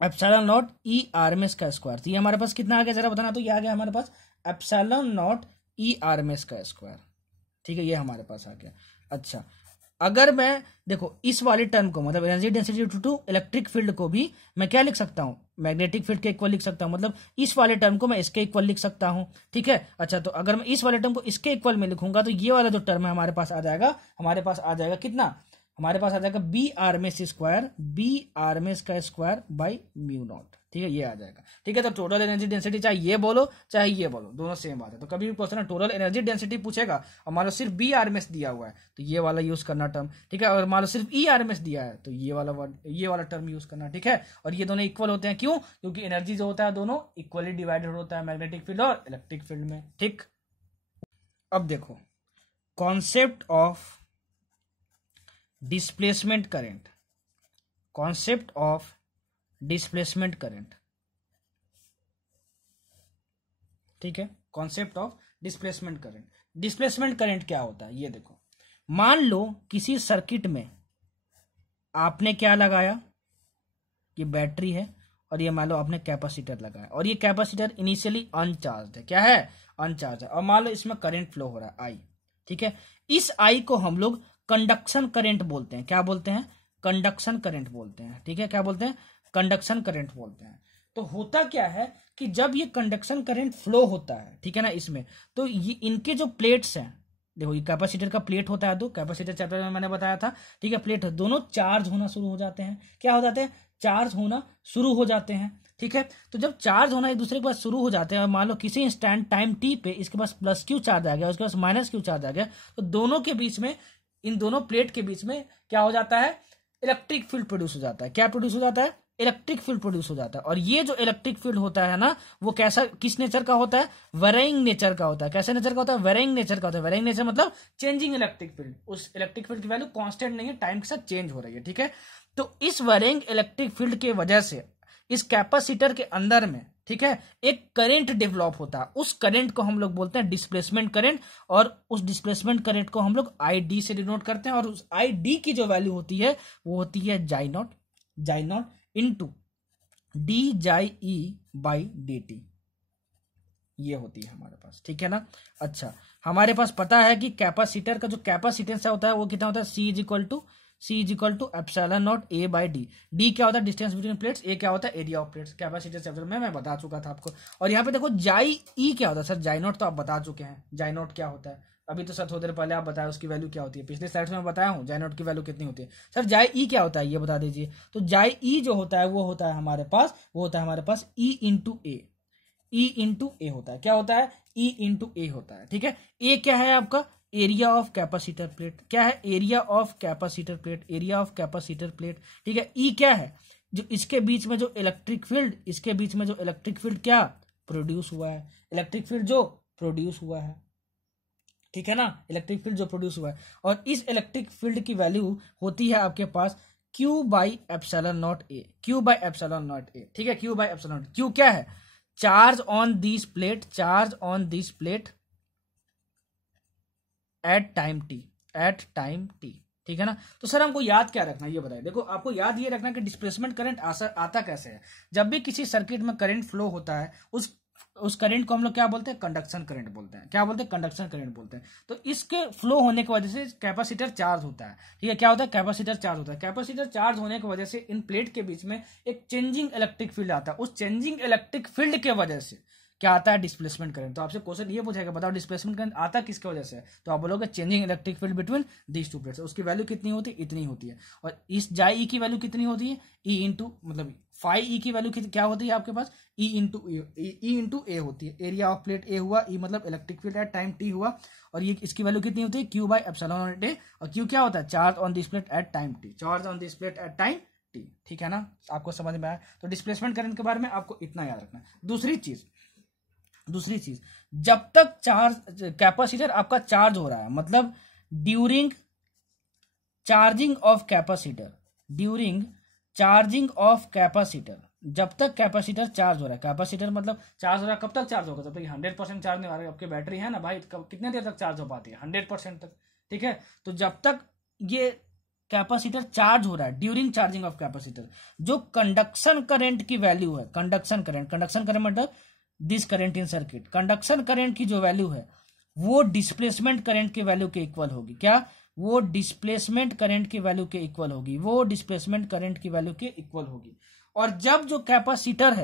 epsilon not E R M S का स्क्वायर। तो ये हमारे पास कितना आ गया जरा बताना। तो ये आ गया हमारे पास epsilon not E R M S का स्क्वायर। ठीक है, ये हमारे पास आ गया। अच्छा, अगर मैं देखो इस वाले टर्म को मतलब energy density to electric field को भी मैं क्या लिख सकता हूँ, मैग्नेटिक फील्ड के इक्वल लिख सकता हूँ। मतलब इस वाले टर्म को मैं इसके इक्वल लिख सकता हूँ। ठीक है, अच्छा तो अगर मैं इस वाले टर्म को इसके इक्वल में लिखूंगा तो ये वाला जो टर्म है हमारे पास आ जाएगा, हमारे पास आ जाएगा कितना, हमारे पास आ जाएगा B R M S square, B R M S का स्क्वायर बाई म्यू नॉट। ठीक है, ये आ जाएगा। ठीक है, तो टोटल एनर्जी डेंसिटी चाहे ये बोलो चाहे ये बोलो, दोनों सेम बात है। तो कभी भी क्वेश्चन टोटल एनर्जी डेंसिटी पूछेगा और मान लो सिर्फ बी आर एम एस दिया हुआ है तो ये वाला यूज करना टर्म। ठीक है, और मान लो सिर्फ ई आर एम एस दिया है तो ये वाला टर्म यूज करना। ठीक है, और ये दोनों इक्वल होते हैं, क्यों, क्योंकि एनर्जी जो होता है दोनों इक्वली डिवाइडेड होता है मैग्नेटिक फील्ड और इलेक्ट्रिक फील्ड में। ठीक, अब देखो concept of displacement current, concept of displacement current. ठीक है, concept of displacement current. Displacement current क्या होता है ये देखो, मान लो किसी सर्किट में आपने क्या लगाया, ये बैटरी है और ये मान लो आपने कैपेसिटर लगाया और ये कैपेसिटर इनिशियली अनचार्ज है। क्या है, अनचार्ज है। और मान लो इसमें करंट फ्लो हो रहा है आई। ठीक है, इस आई को हम लोग कंडक्शन करंट बोलते हैं। क्या बोलते हैं, कंडक्शन करंट बोलते हैं। ठीक है, क्या बोलते हैं, कंडक्शन करंट बोलते हैं। तो होता क्या है कि जब ये कंडक्शन करंट फ्लो होता है, ठीक है ना, इसमें तो ये इनके जो प्लेट्स हैं, देखो ये कैपेसिटर का प्लेट होता है, दो कैपेसिटर चैप्टर में मैंने बताया था। ठीक है, प्लेट दोनों चार्ज होना शुरू हो जाते हैं। क्या हो जाते हैं, चार्ज होना शुरू हो जाते हैं। ठीक है, तो जब चार्ज होना एक दूसरे के पास शुरू हो जाते हैं और मान लो किसी इंस्टेंट टाइम टी पे इसके पास प्लस क्यू चार्ज आ गया, उसके पास माइनस क्यू चार्ज आ गया, तो दोनों के बीच में, इन दोनों प्लेट के बीच में क्या हो जाता है, इलेक्ट्रिक फील्ड प्रोड्यूस हो जाता है। क्या प्रोड्यूस हो जाता है, इलेक्ट्रिक फील्ड प्रोड्यूस हो जाता है। और ये जो इलेक्ट्रिक फील्ड होता है ना, वो कैसा, किस नेचर का होता है, वेरिंग नेचर का होता है। कैसे नेचर का होता है, वेरिंग नेचर का होता है। वेरिंग नेचर मतलब चेंजिंग इलेक्ट्रिक फील्ड, उस इलेक्ट्रिक फील्ड की वैल्यू कांस्टेंट नहीं है, टाइम के साथ चेंज हो रही है। ठीक है, तो इस वेरिंग इलेक्ट्रिक फील्ड के वजह से इस कैपेसिटर के अंदर में, ठीक है, एक करंट डेवलप होता है। उस करंट को हम लोग बोलते हैं डिस्प्लेसमेंट करंट, और उस डिस्प्लेसमेंट करंट को हम लोग आई डी से डिनोट करते हैं। और उस आई डी की जो वैल्यू होती है वो होती है जाई नॉट इंटू डी जाई ई बाई डी टी, ये होती है हमारे पास। ठीक है ना, अच्छा हमारे पास पता है कि कैपेसिटर का जो कैपेसिटेंस होता है वो कितना होता है, C is equal to epsilon not A by D. D क्या होता है, डिस्टेंस बिटवीन प्लेट्स, ए क्या होता है, area of plates. Capacitor chapter में मैं बता चुका था आपको। और यहाँ पे देखो जाई ई क्या होता है, सर जाई नॉट तो आप बता चुके हैं, जाई नॉट क्या होता है, अभी तो सर थोड़ी देर पहले आप बताया उसकी वैल्यू क्या होती है, पिछले स्लाइड में मैं बताया हूँ जाई नॉट की वैल्यू कितनी होती है। सर जाई ई क्या होता है ये बता दीजिए। तो जाई ई जो होता है वो होता है हमारे पास, वो होता है हमारे पास ई इंटू ए, ई इंटू ए होता है। क्या होता है, ई इंटू ए होता है। ठीक है, ए क्या है आपका, एरिया ऑफ कैपेसिटर प्लेट। क्या है, area of capacitor plate, area of capacitor plate. ठीक है, ई क्या है, जो इसके बीच में जो इलेक्ट्रिक फील्ड, इसके बीच में जो इलेक्ट्रिक फील्ड क्या प्रोड्यूस हुआ है, इलेक्ट्रिक फील्ड जो प्रोड्यूस हुआ है। ठीक है ना, इलेक्ट्रिक फील्ड जो प्रोड्यूस हुआ है। और इस इलेक्ट्रिक फील्ड की वैल्यू होती है आपके पास Q by epsilon not A, Q by epsilon not A. ठीक है, Q by epsilon not, Q क्या है, charge on this plate, charge on this plate at time T, at time T. ठीक है ना, तो सर हमको याद क्या रखना है ये बताइए। देखो आपको याद ये रखना कि डिस्प्लेसमेंट करंट आता कैसे है। जब भी किसी सर्किट में करंट फ्लो होता है उस करंट को हम लोग क्या बोलते हैं, कंडक्शन करंट बोलते हैं। क्या बोलते हैं, कंडक्शन करंट बोलते हैं। तो इसके फ्लो होने की वजह से कैपेसिटर चार्ज होता है। ठीक है, क्या होता है, कैपेसिटर चार्ज होता है। कैपेसिटर चार्ज होने की वजह से इन प्लेट के बीच में एक चेंजिंग इलेक्ट्रिक फील्ड आता है। उस चेंजिंग इलेक्ट्रिक फील्ड के वजह से क्या आता है, डिस्प्लेसमेंट करंट। तो आपसे क्वेश्चन ये पूछेगा बताओ डिस्प्लेसमेंट करंट आता किसके वजह से, तो आप बोलोगे changing electric field between these two plates. उसकी वैल्यू कितनी होती है, इतनी होती है। और इस जाई ई की वैल्यू कितनी होती है, ई इंटू मतलब फाई ई की वैल्यू क्या होती है आपके पास, ई इंटू ए होती है। एरिया ऑफ प्लेट ए हुआ, ई मतलब electric field at time T हुआ, और ये इसकी वैल्यू कितनी होती है, क्यू बाई एप्सिलॉन नॉट ए। और क्यू क्या होता है, charge on this plate at time T, charge on this plate at time T. ठीक है ना, आपको समझ में आया। तो डिस्प्लेसमेंट करंट के बारे में आपको इतना याद रखना है। दूसरी चीज, जब तक चार्ज कैपेसिटर आपका चार्ज हो रहा है, मतलब during charging of capacitor, during charging of capacitor, जब तक कैपेसिटर चार्ज हो रहा है, कैपेसिटर मतलब चार्ज हो रहा है, कब तक चार्ज होगा, जब तक 100% चार्ज नहीं हो रहा है। आपकी बैटरी है ना भाई, कितने देर तक चार्ज हो पाती है, 100% तक। ठीक है, तो जब तक ये कैपेसिटर चार्ज हो रहा है ड्यूरिंग चार्जिंग ऑफ कैपेसिटर, जो कंडक्शन करंट की वैल्यू है, कंडक्शन करंट मतलब this current in circuit, conduction current की जो वैल्यू है वो डिस्प्लेसमेंट करंट की वैल्यू के इक्वल होगी। क्या? वो डिस्प्लेसमेंट करंट की वैल्यू के इक्वल होगी, वो डिस्प्लेसमेंट करंट की वैल्यू के इक्वल होगी। और जब जो कैपेसिटर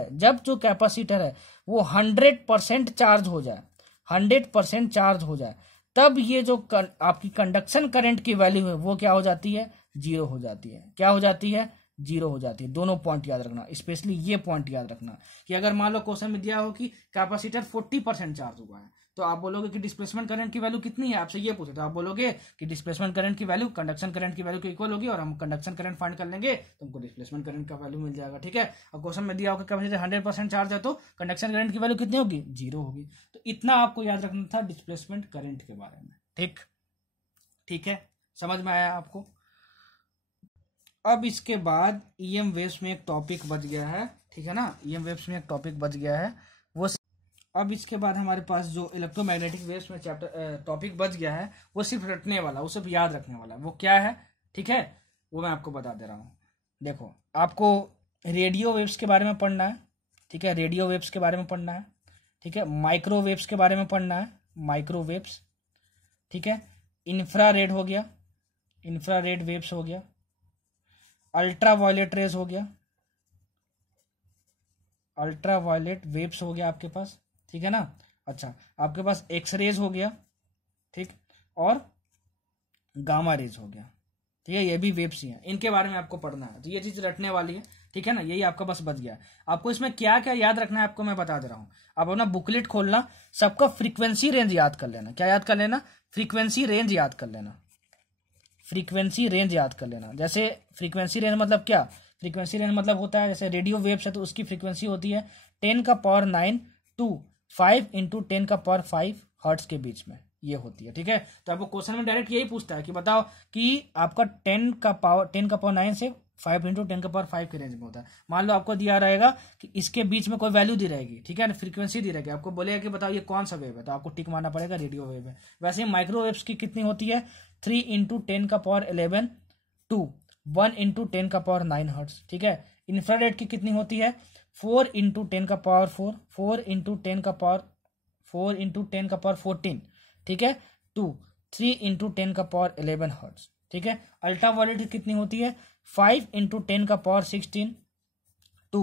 है वो 100% चार्ज हो जाए, 100% चार्ज हो जाए, तब ये जो आपकी कंडक्शन करंट की वैल्यू है वो क्या हो जाती है? जीरो हो जाती है। क्या हो जाती है? जीरो हो जाती है। दोनों पॉइंट याद रखना, स्पेशली ये पॉइंट याद रखना कि अगर मान लो क्वेश्चन में दिया हो कि कैपेसिटर 40% चार्ज हुआ है, तो आप बोलोगे कि डिस्प्लेसमेंट करंट की वैल्यू कितनी है, आपसे ये पूछे तो आप बोलोगे कि डिस्प्लेसमेंट करंट की वैल्यू कंडक्शन करंट की वैल्यू के इक्वल होगी, और हम कंडक्शन करंट फाइंड कर लेंगे तो हमको डिस्प्लेसमेंट करंट का वैल्यू मिल जाएगा। ठीक है, और क्वेश्चन में दिया होगा कैपेसिटर 100% चार्ज है तो कंडक्शन करंट की वैल्यू कितनी होगी? जीरो होगी। तो इतना आपको याद रखना था डिस्प्लेसमेंट करंट के बारे में। ठीक है, समझ में आया आपको? अब इसके बाद ईएम वेव्स में एक टॉपिक बच गया है, ठीक है ना, ईएम वेव्स में एक टॉपिक बच गया है वो। अब इसके बाद हमारे पास जो इलेक्ट्रोमैग्नेटिक वेव्स में चैप्टर टॉपिक बच गया है वो सिर्फ रटने वाला, वो सिर्फ याद रखने वाला, वो क्या है? ठीक है, वो मैं आपको बता दे रहा हूँ। देखो, आपको रेडियो वेव्स के बारे में पढ़ना है, ठीक है, रेडियो वेव्स के बारे में पढ़ना है, ठीक है, माइक्रोवेव्स के बारे में पढ़ना है, माइक्रोवेव्स, ठीक है, इंफ्रारेड हो गया, इंफ्रारेड वेव्स हो गया, अल्ट्रा वायलेट रेज हो गया, अल्ट्रा वायलेट वेव्स हो गया आपके पास, ठीक है ना। अच्छा, आपके पास एक्स रेज हो गया, ठीक, और गामा रेज हो गया, ठीक है, ये भी वेव्स ही हैं, इनके बारे में आपको पढ़ना है। तो ये चीज रटने वाली है, ठीक है ना, यही आपका बस बच गया। आपको इसमें क्या क्या याद रखना है आपको मैं बता दे रहा हूं। आप अपना बुकलेट खोलना, सबका फ्रीक्वेंसी रेंज याद कर लेना। क्या याद कर लेना? फ्रीक्वेंसी रेंज याद कर लेना, फ्रीक्वेंसी रेंज याद कर लेना। जैसे फ्रीक्वेंसी रेंज मतलब क्या? फ्रीक्वेंसी रेंज मतलब होता है, जैसे रेडियो वेव्स है तो उसकी फ्रीक्वेंसी होती है 10⁹ टू 5 × 10⁵ हर्ट्ज के बीच में, ये होती है। ठीक है, तो आपको क्वेश्चन में डायरेक्ट यही पूछता है कि बताओ कि आपका 10⁹ से 5 × 10⁵ के रेंज में होता है। मान लो आपको दिया रहेगा कि इसके बीच में कोई वैल्यू दी रहेगी, ठीक है ना, फ्रीक्वेंसी दी रहेगी, आपको बोलेगा कि बताओ ये कौन सा वेव है, तो आपको टिक मारना पड़ेगा रेडियो वेव है। वैसे ही माइक्रोवेव्स की कितनी होती है? 3 × 10⁻11 टू 1 × 10⁹ हर्ट्ज। ठीक है, इंफ्रारेड की कितनी होती है? 4 × 10⁴, 4 × 10⁻14, ठीक है, टू 3 × 10⁻11 हर्ट्ज। ठीक है, अल्ट्रा वायलेट की कितनी होती है? 5 × 10⁻16 टू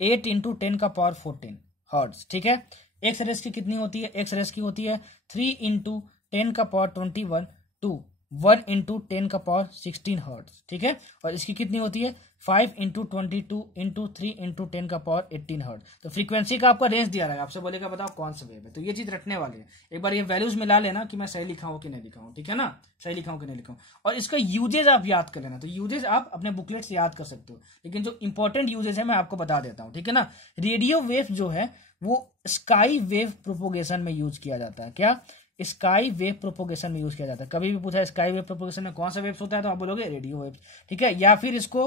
8 × 10⁻14 हर्ट्ज। ठीक है, एक्स रेस की कितनी होती है? एक्स रेस की होती है 3 × 10⁻21 टू 1 × 10⁻16 हर्ट्ज। ठीक है, और इसकी कितनी होती है? 5 × 22 × 3 × 10⁻18 हर्ट्ज। तो फ्रीक्वेंसी का आपका रेंज दिया रहेगा, आपसे बोलेगा बताओ कौन सा वेव है, तो ये चीज रटने वाली है। एक बार ये वैल्यूज मिला लेना कि मैं सही लिखा हूं कि नहीं लिखा हूं, ठीक है ना, सही लिखा हूं कि नहीं लिखा हूं। और इसका यूजेज आप याद कर लेना, तो यूजेज आप अपने बुकलेट से याद कर सकते हो, लेकिन जो इंपॉर्टेंट यूजेज है मैं आपको बता देता हूं, ठीक है ना। रेडियो वेव जो है वो स्काई वेव प्रोपोगेशन में यूज किया जाता है। क्या? स्काई वेव प्रोपोगेशन में यूज किया जाता है। कभी भी पूछा स्काई वेव प्रोपोगेशन में कौन सा वेव्स होता है, तो आप बोलोगे रेडियो वेव्स। ठीक है, या फिर इसको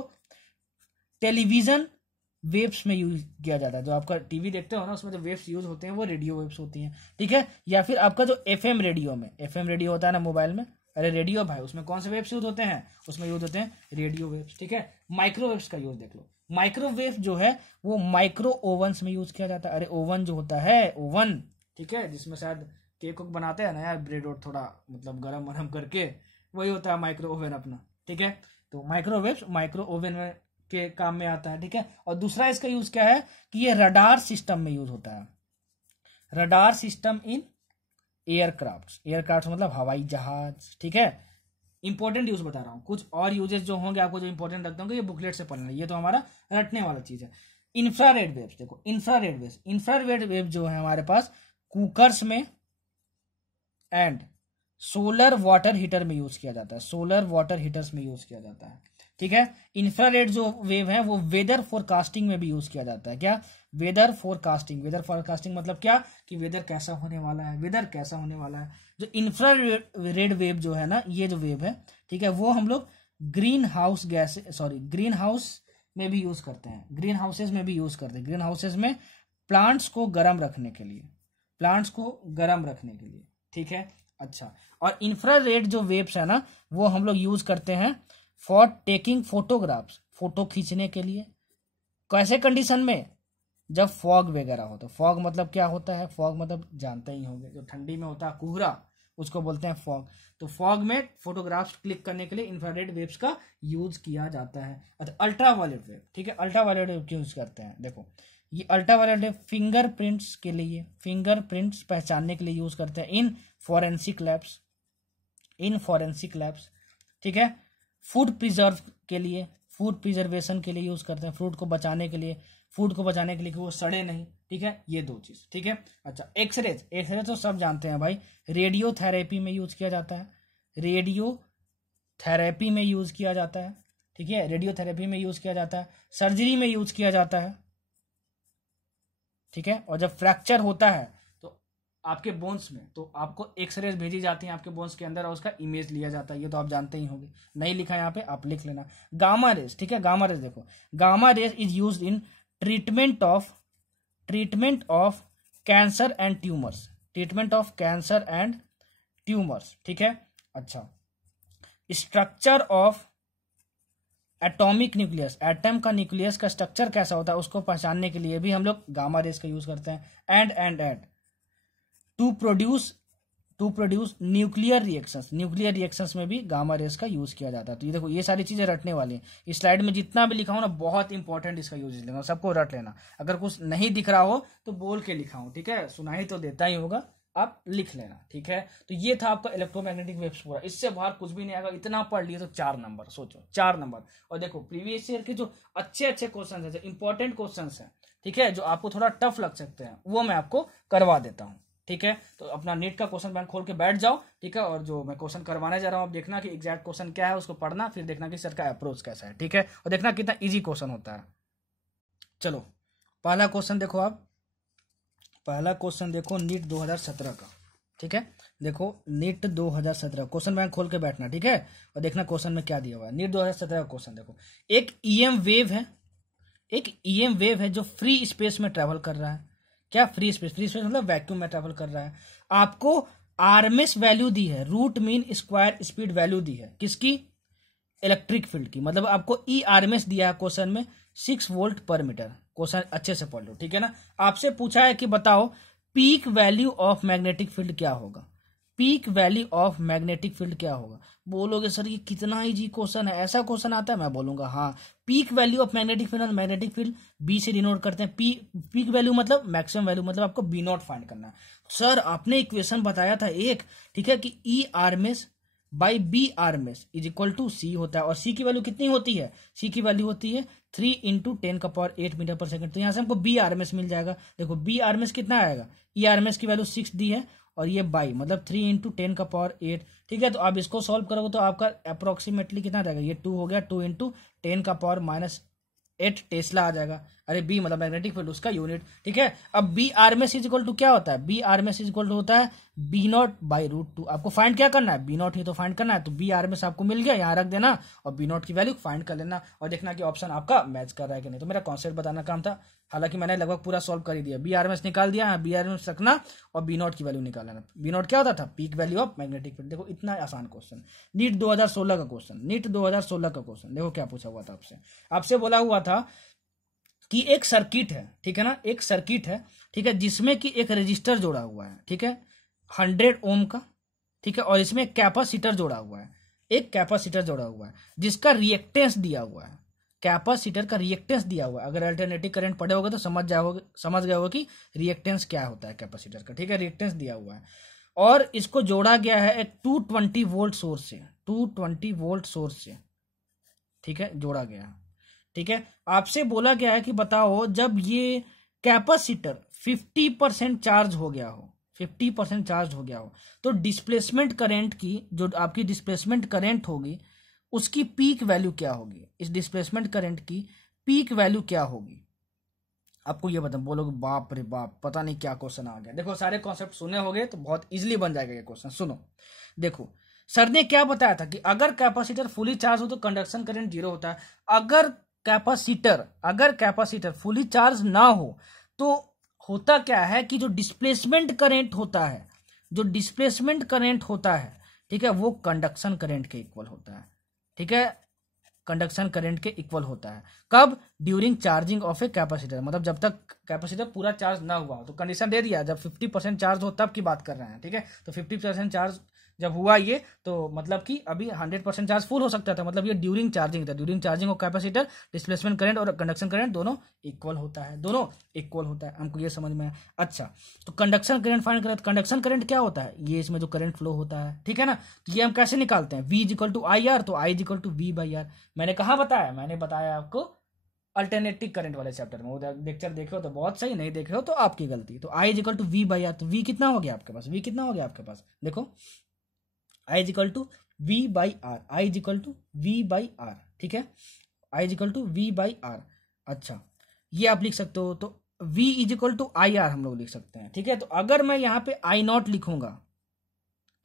टेलीविजन वेव्स में यूज किया जाता है। जो आपका टीवी देखते हो ना, उसमें जो वेव्स यूज होते हैं वो रेडियो वेव्स होती हैं। ठीक है, या फिर आपका जो एफएम रेडियो में, एफएम रेडियो होता है ना मोबाइल में, अरे रेडियो भाई, उसमें कौन से वेव्स यूज होते हैं? उसमें यूज होते हैं रेडियो वेव्स। ठीक है, माइक्रोवेव्स का यूज देख लो। माइक्रोवेव जो है वो माइक्रो ओवन्स में यूज किया जाता है। अरे ओवन जो होता है, ओवन, ठीक है, जिसमें शायद केक उक बनाते हैं ना यार, ब्रेड और थोड़ा मतलब गरम वरम करके, वही होता है माइक्रो ओवन अपना। ठीक है, तो माइक्रोवेव्स माइक्रो ओवन में के काम में आता है। ठीक है, और दूसरा इसका यूज क्या है कि ये रडार सिस्टम में यूज होता है। Radar system in aircraft, aircraft मतलब हवाई जहाज। ठीक है, इंपॉर्टेंट यूज बता रहा हूँ, कुछ और यूजेस जो होंगे आपको जो इंपॉर्टेंट लगते होंगे ये बुकलेट से पढ़ना, ये तो हमारा रटने वाला चीज है। इंफ्रारेड वेव्स देखो, इंफ्रारेड वेव्स, इंफ्रारेड वेव जो है हमारे पास कुकर्स में एंड सोलर वाटर हीटर में यूज किया जाता है, सोलर वाटर हीटर्स में यूज किया जाता है। ठीक है, इंफ्रारेड जो वेव है वो वेदर फोरकास्टिंग में भी यूज किया जाता है। क्या? Weather forecasting. वेदर फोरकास्टिंग मतलब क्या कि वेदर कैसा होने वाला है, वेदर कैसा होने वाला है। जो इंफ्रारेड वेव जो है ना, ये जो वेव है, ठीक है, वो हम लोग green house gas, sorry, green house में भी यूज करते हैं, ग्रीन हाउसेज में भी यूज करते हैं। ग्रीन हाउसेज में प्लांट्स को गर्म रखने के लिए, प्लांट्स को गर्म रखने के लिए। ठीक है, अच्छा, और इंफ्रारेड जो वेव्स है ना वो हम लोग यूज करते हैं फॉर टेकिंग फोटोग्राफ्स, फोटो खींचने के लिए। कैसे कंडीशन में? जब फॉग वगैरह हो। तो फॉग मतलब क्या होता है? फॉग मतलब जानते ही होंगे, जो ठंडी में होता है कोहरा, उसको बोलते हैं फॉग। तो फॉग में फोटोग्राफ्स क्लिक करने के लिए इंफ्रारेड वेव्स का यूज किया जाता है। अच्छा, अल्ट्रावायलेट वेव, ठीक है, अल्ट्रावायलेट वेव क्यों यूज करते हैं? देखो, ये अल्ट्रावायलेट वेव फिंगरप्रिंट्स के लिए, फिंगरप्रिंट्स पहचानने के लिए यूज करते हैं in forensic labs, in forensic labs, ठीक है। फूड प्रिजर्व के लिए, फूड प्रिजर्वेशन के लिए यूज करते हैं, फ्रूट को बचाने के लिए, फूड को बचाने के लिए कि वो सड़े नहीं, ठीक है, ये दो चीज, ठीक है। अच्छा, एक्सरेज, एक्सरे तो सब जानते हैं भाई, रेडियो थेरेपी में यूज किया जाता है, रेडियो थेरेपी में यूज किया जाता है, ठीक है, रेडियो थेरेपी में यूज किया जाता है, सर्जरी में यूज किया जाता है, ठीक है। और जब फ्रैक्चर होता है तो आपके बोन्स में, तो आपको एक्सरेज भेजी जाती हैं आपके बोन्स के अंदर और उसका इमेज लिया जाता है, ये तो आप जानते ही होंगे, नहीं लिखा यहाँ पे आप लिख लेना। गामा रेज, ठीक है, गामा रेज देखो, gamma rays is used in treatment of cancer and tumours, treatment of cancer and tumours, ठीक है। अच्छा, structure of atomic nucleus, atom का न्यूक्लियस का स्ट्रक्चर कैसा होता है उसको पहचानने के लिए भी हम लोग गामा रेज का यूज करते हैं। And to produce nuclear reactions, nuclear reactions में भी गामा रेज का यूज किया जाता है। तो ये देखो, ये सारी चीजें रटने वाली हैं, इस स्लाइड में जितना भी लिखा हो ना, बहुत इंपॉर्टेंट इसका यूज लेना, सबको रट लेना। अगर कुछ नहीं दिख रहा हो तो बोल के लिखा हो, ठीक है, सुनाई तो देता ही होगा, आप लिख लेना, ठीक है। तो ये था आपका इलेक्ट्रोमैग्नेटिक वेव्स पूरा, इससे बाहर कुछ भी नहीं आएगा। इतना पढ़ लिए तो 4 नंबर, सोचो 4 नंबर। और देखो, प्रीवियस ईयर के जो अच्छे क्वेश्चन है, जो इंपॉर्टेंट क्वेश्चन है, ठीक है, जो आपको थोड़ा टफ लग सकते हैं, वो मैं आपको करवा देता हूँ, ठीक है। तो अपना नीट का क्वेश्चन बैंक खोल के बैठ जाओ, ठीक है, और जो मैं क्वेश्चन करवाने जा रहा हूँ आप देखना कि एग्जैक्ट क्वेश्चन क्या है, उसको पढ़ना, फिर देखना कि सर का अप्रोच कैसा है, ठीक है, और देखना कितना इजी क्वेश्चन होता है। चलो, पहला क्वेश्चन देखो आप, पहला क्वेश्चन देखो नीट 2017 का, ठीक है। देखो, नीट 2017 क्वेश्चन बैंक खोल के बैठना, ठीक है, और देखना क्वेश्चन में क्या दिया हुआ है। नीट 2017 का क्वेश्चन देखो, एक ईएम वेव है, एक ईएम वेव है जो फ्री स्पेस में ट्रेवल कर रहा है। क्या? फ्री स्पेस, फ्री स्पेस मतलब वैक्यूम में ट्रेवल कर रहा है। आपको आरएमएस वैल्यू दी है, root mean square speed value दी है, किसकी? इलेक्ट्रिक फील्ड की। मतलब आपको ई आरएमएस दिया है क्वेश्चन में 6 वोल्ट पर मीटर। क्वेश्चन अच्छे से पढ़ लो, ठीक है ना। आपसे पूछा है कि बताओ peak value of magnetic field क्या होगा, peak value of magnetic field क्या होगा। बोलोगे सर ये कितना इजी क्वेश्चन है, ऐसा क्वेश्चन आता है? मैं बोलूंगा हाँ, peak value of magnetic field, और मैग्नेटिक फील्ड बी से डिनोट करते हैं। पीक वैल्यू मतलब मैक्सिमम वैल्यू, मतलब आपको बी नॉट फाइंड करना है। सर आपने इक्वेशन बताया था एक, ठीक है, कि E RMS by B RMS is equal to C होता है, और सी की वैल्यू कितनी होती है? सी की वैल्यू होती है 3 × 10⁸ मीटर पर सेकंड। तो यहाँ से हमको बी आरएमएस मिल जाएगा। देखो बी आरएमएस कितना आएगा, ई आरएमएस की वैल्यू 6 दी है, और ये बाई मतलब 3 × 10⁸, ठीक है। तो आप इसको सॉल्व करोगे तो आपका अप्रोक्सीमेटली कितना रहेगा, ये 2 हो गया, 2 × 10⁻⁸ टेस्ला आ जाएगा। अरे बी मतलब मैग्नेटिक फील्ड, उसका यूनिट, ठीक है। अब B RMS is equal to क्या होता है? B RMS is equal to होता है बी नॉट बाई √2। आपको फाइंड क्या करना है? बी नॉट ही तो फाइंड करना है। तो बी आरएमएस आपको मिल गया, यहाँ रख देना, और बी नॉट की वैल्यू फाइंड कर लेना, और देखना कि ऑप्शन आपका मैच कर रहा है कि नहीं। तो मेरा कॉन्सेप्ट बताना काम था, हालांकि मैंने लगभग पूरा सॉल्व कर ही दिया। बी आरएमएस निकाल दिया, बी आरएमएस रखना और बी नॉट की वैल्यू निकाल लेना। बी नॉट क्या होता था? Peak value of magnetic field. देखो इतना आसान क्वेश्चन, नीट 2016 का क्वेश्चन, नीट 2016 का क्वेश्चन। देखो क्या पूछा हुआ था आपसे, आपसे बोला हुआ था कि एक सर्किट है, ठीक है ना, एक सर्किट है, ठीक है, जिसमें कि एक रजिस्टर जोड़ा हुआ है, ठीक है, 100 ओम का, ठीक है, और इसमें एक कैपेसिटर जोड़ा हुआ है, एक कैपेसिटर जोड़ा हुआ है जिसका रिएक्टेंस दिया हुआ है, कैपेसिटर का रिएक्टेंस दिया हुआ है। अगर अल्टरनेटिव करंट पढ़े होगे तो समझ गए होगे कि रिएक्टेंस क्या होता है कैपेसिटर का, ठीक है, रिएक्टेंस दिया हुआ है, और इसको जोड़ा गया है एक 220 वोल्ट सोर्स से, 220 वोल्ट सोर्स से, ठीक है, जोड़ा गया है, ठीक है। आपसे बोला गया है कि बताओ जब ये कैपेसिटर 50% चार्ज हो गया हो, 50% चार्ज हो गया हो, तो डिस्प्लेसमेंट करंट की, जो आपकी डिस्प्लेसमेंट करंट होगी, उसकी पीक वैल्यू क्या होगी? इस डिस्प्लेसमेंट करंट की पीक वैल्यू क्या होगी? आपको ये बता, बोलोगे बाप रे बाप पता नहीं क्या क्वेश्चन आ गया। देखो सारे कॉन्सेप्ट सुने होंगे तो बहुत इजीली बन जाएगा ये क्वेश्चन। सुनो, देखो सर ने क्या बताया था कि अगर कैपेसिटर फुली चार्ज हो तो कंडक्शन करंट 0 होता है। अगर कैपेसिटर फुली चार्ज ना हो तो होता क्या है कि जो डिस्प्लेसमेंट करंट होता है, जो डिस्प्लेसमेंट करंट होता है, ठीक है, वो कंडक्शन करंट के इक्वल होता है, ठीक है। कंडक्शन करंट के इक्वल होता है। कब? During charging of a capacitor, मतलब जब तक कैपेसिटर पूरा चार्ज ना हुआ। तो कंडीशन दे दिया, जब 50% चार्ज हो तब की बात कर रहे हैं, ठीक है। तो 50% चार्ज जब हुआ ये, तो मतलब कि अभी 100% चार्ज फुल हो सकता था, मतलब ये ड्यूरिंग चार्जिंग था। During charging of capacitor displacement current और कंडक्शन करंट दोनों इक्वल होता है, दोनों इक्वल होता है। हमको ये समझ में आया। अच्छा, तो कंडक्शन करंट फाइंड करें, कंडक्शन करंट क्या होता है? ये इसमें जो करंट फ्लो होता है, ठीक है ना। तो ये हम कैसे निकालते हैं? V equal to I R, तो I equal to V by R. मैंने कहाँ बताया? मैंने बताया आपको अल्टरनेटिव करंट वाले चैप्टर में। वो लेक्चर देखे हो तो बहुत सही, नहीं देखे हो तो आपकी गलती। तो I equal to V by R, तो V कितना हो गया आपके पास? V कितना हो गया आपके पास? देखो, I equal to V by R, I equal to V by R, ठीक है। I equal to V by R. अच्छा, ये आप लिख सकते हो। तो V equal to I R हम लोग लिख सकते हैं, ठीक है। तो अगर मैं यहाँ पे I नॉट लिखूंगा,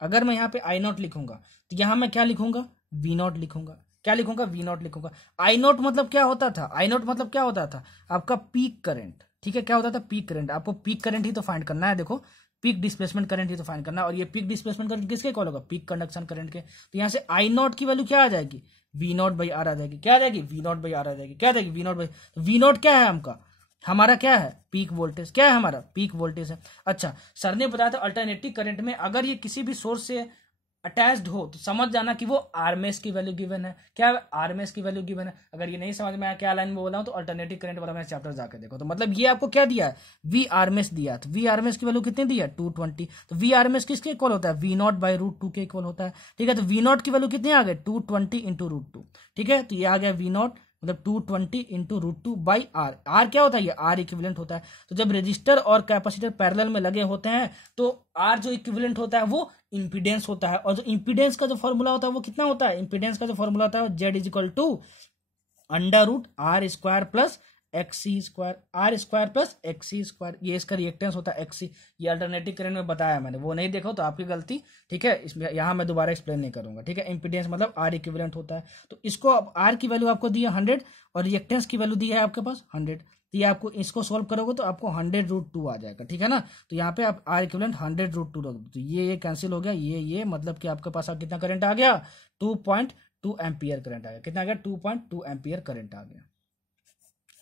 अगर मैं यहाँ पे I नॉट लिखूंगा, तो यहाँ मैं क्या लिखूंगा? V नॉट लिखूंगा। क्या लिखूंगा? V नॉट लिखूंगा। I नॉट मतलब क्या होता था? I नॉट मतलब क्या होता था? आपका पीक करंट, ठीक है। क्या होता था? Peak current. आपको पीक करंट ही तो फाइंड करना है। देखो, पीक डिस्प्लेसमेंट करंट ही तो फाइंड करना है। और ये पीक डिस्प्लेसमेंट करंट किसके इक्वल होगा? पीक कंडक्शन करंट के। तो यहाँ से I नॉट की वैल्यू क्या आ जाएगी? V नॉट बाई आर आ जाएगी। क्या आ जाएगी? V नॉट बाई आर आ जाएगी। क्या आ जाएगी? V not by. V not क्या है हमका? हमारा क्या है? Peak voltage. क्या है हमारा? पीक वोल्टेज है। अच्छा, सर ने बताया था अल्टरनेटिव करंट में अगर ये किसी भी सोर्स से अटैच्ड हो तो समझ जाना कि वो आरएमएस की वैल्यू गिवन है। क्या है? आरएमएस की वैल्यू गिवन है। अगर ये नहीं समझ में आया क्या लाइन में बोला हूं, तो अल्टरनेटिव करंट वाला मैं चैप्टर जाकर देखो। तो मतलब ये आपको क्या दिया है? वी आरएमएस दिया। तो वी आरएमएस की वैल्यू कितनी दी है? 220। तो वी आरएमएस किसके इक्वल होता है? वी नॉट बाई रूट 2 के इक्वल होता है, ठीक है। तो वी नॉट की वैल्यू कितनी आ गई? 220 इंटू रूट 2, ठीक है। तो ये आ गया वी नॉट मतलब 220 into root 2 by R. R क्या होता है? ये आर इक्विवेलेंट होता है। तो जब रेजिस्टर और कैपेसिटर पैरेलल में लगे होते हैं तो आर जो इक्विवेलेंट होता है वो इंपीडेंस होता है। और जो इंपीडेंस का जो फॉर्मूला होता है वो कितना होता है? इंपीडेंस का जो फॉर्मूला होता है Z is equal to under root R square plus XC square, R square plus XC square. ये इसका रिएक्टेंस होता है एक्सी। ये अल्टरनेटिव करंट में बताया मैंने, वो नहीं देखो तो आपकी गलती, ठीक है। इसमें यहाँ मैं दोबारा एक्सप्लेन नहीं करूंगा, ठीक है। इंपीडेंस मतलब आर इक्विवेलेंट होता है। तो इसको अब आर की वैल्यू आपको दी है 100 और रिएक्टेंस की वैल्यू दी है आपके पास 100। तो ये आपको इसको सोल्व करोगे तो आपको 100 रूट 2 आ जाएगा, ठीक है ना। तो यहाँ पे आप आर इक्विवेलेंट 100 रूट 2 रख दो, तो ये कैंसिल हो गया। ये मतलब कि आपके पास कितना करंट आ गया? 2.2 एम्पियर करंट आ गया। कितना आ गया? 2.2 एम्पियर करंट आ गया।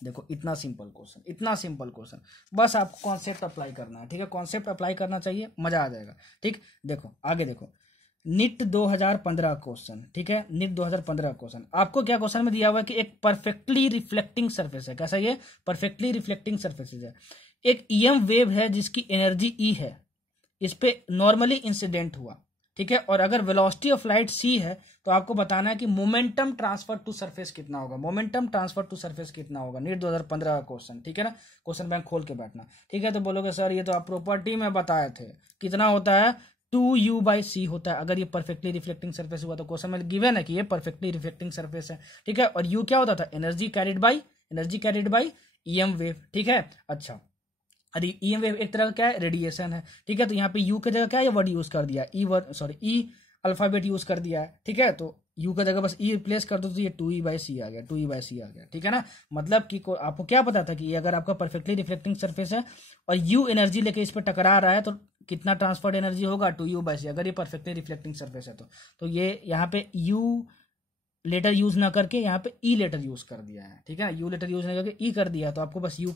देखो, इतना सिंपल क्वेश्चन, इतना सिंपल क्वेश्चन। बस आपको कॉन्सेप्ट अप्लाई करना है, ठीक है। कॉन्सेप्ट अप्लाई करना चाहिए, मजा आ जाएगा, ठीक। देखो आगे देखो, निट 2015 क्वेश्चन, ठीक है। निट 2015 क्वेश्चन आपको क्या क्वेश्चन में दिया हुआ है कि एक परफेक्टली रिफ्लेक्टिंग सरफेस है। कैसा? ये परफेक्टली रिफ्लेक्टिंग सरफेस है। एक ईएम वेव है जिसकी एनर्जी ई है, इस पे नॉर्मली इंसिडेंट हुआ, ठीक है। और अगर वेलोसिटी ऑफ लाइट सी है तो आपको बताना है कि मोमेंटम ट्रांसफर टू सरफेस कितना होगा। मोमेंटम ट्रांसफर टू सरफेस कितना होगा? नीट 2015 का क्वेश्चन, ठीक है ना। क्वेश्चन बैंक खोल के बैठना, ठीक है। तो बोलोगे सर ये तो आप प्रॉपर्टी में बताए थे, कितना होता है? 2u/c होता है अगर ये परफेक्टली रिफ्लेक्टिंग सरफेस हुआ। तो क्वेश्चन में गिवन है कि ये परफेक्टली रिफ्लेक्टिंग सरफेस है, ठीक है। और u क्या होता था? Energy carried by EM wave, ठीक है। अच्छा, अरे ईएम वेव एक तरह का क्या है? रेडिएशन है, ठीक है। तो यहाँ पे यू की जगह क्या है? ये वर्ड यूज कर दिया, ई अल्फाबेट यूज कर दिया है, ठीक है। तो यू का जगह बस ई रिप्लेस कर दो तो ये 2e/c आ गया, 2e/c आ गया, ठीक है ना। मतलब कि आपको क्या पता था कि ये अगर आपका परफेक्टली रिफ्लेक्टिंग सरफेस है और यू एनर्जी लेके इस पर टकरा रहा है तो कितना ट्रांसफर्ड एनर्जी होगा? 2u/c, अगर ये परफेक्टली रिफ्लेक्टिंग सरफेस है तो ये यहाँ पे यू लेटर यूज ना करके यहाँ पे ई लेटर यूज कर दिया है, ठीक है। यू लेटर यूज नहीं करके ई कर दिया, तो आपको बस यू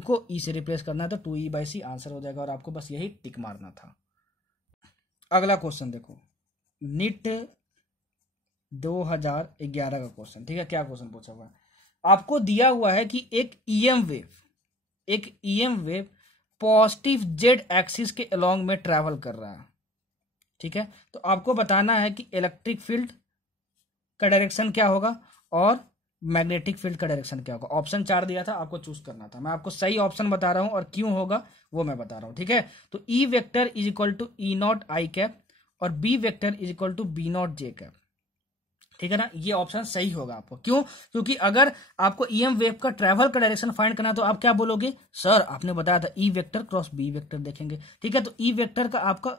को ई से रिप्लेस करना है, तो 2e/c आंसर हो जाएगा और आपको बस यही टिक मारना था। अगला क्वेश्चन देखो, निट 2011 का क्वेश्चन, ठीक है। क्या क्वेश्चन पूछा हुआ है? आपको दिया हुआ है कि एक EM wave positive Z axis के अलोंग में ट्रैवल कर रहा है, ठीक है। तो आपको बताना है कि इलेक्ट्रिक फील्ड का डायरेक्शन क्या होगा और मैग्नेटिक फील्ड का डायरेक्शन क्या होगा। ऑप्शन 4 दिया था, आपको चूज करना था। मैं आपको सही ऑप्शन बता रहा हूं और क्यों होगा वो मैं बता रहा हूं, ठीक है। तो E vector is equal to E not I cap और B vector is equal to B not J cap, ठीक है ना। ये ऑप्शन सही होगा आपको। क्यों? क्योंकि अगर आपको ईएम वेव का ट्रैवल का डायरेक्शन फाइंड करना तो आप क्या बोलोगे? सर आपने बताया था E vector cross B vector देखेंगे, ठीक है। तो ई वेक्टर का आपका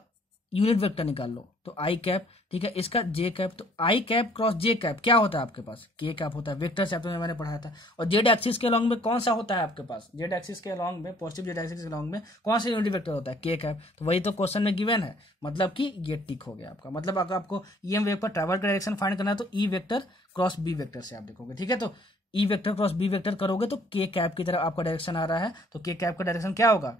यूनिट वेक्टर निकाल लो, तो आई कैप, ठीक है, इसका जे कैप, तो आई कैप क्रॉस जे कैप क्या होता है आपके पास, के कैप होता है। वेक्टर चैप्टर में मैंने पढ़ाया था। और जेड एक्सिस के अलॉन्ग में कौन सा होता है आपके पास, जेड एक्सिस के अलॉन्ग में, पॉजिटिव जेड एक्सिस के अलॉन्ग में कौन सा यूनिट वेक्टर होता है, के कैप। तो वही तो क्वेश्चन में गिवन है, मतलब कि ये टिक हो गया आपका। मतलब अगर आपको ईएम वेव पर ट्रैवल का डायरेक्शन फाइंड करना है तो E vector cross B vector से आप देखोगे, ठीक है। तो E vector cross B vector करोगे तो के कैप की तरफ आपका डायरेक्शन आ रहा है, तो के कैप का डायरेक्शन क्या होगा,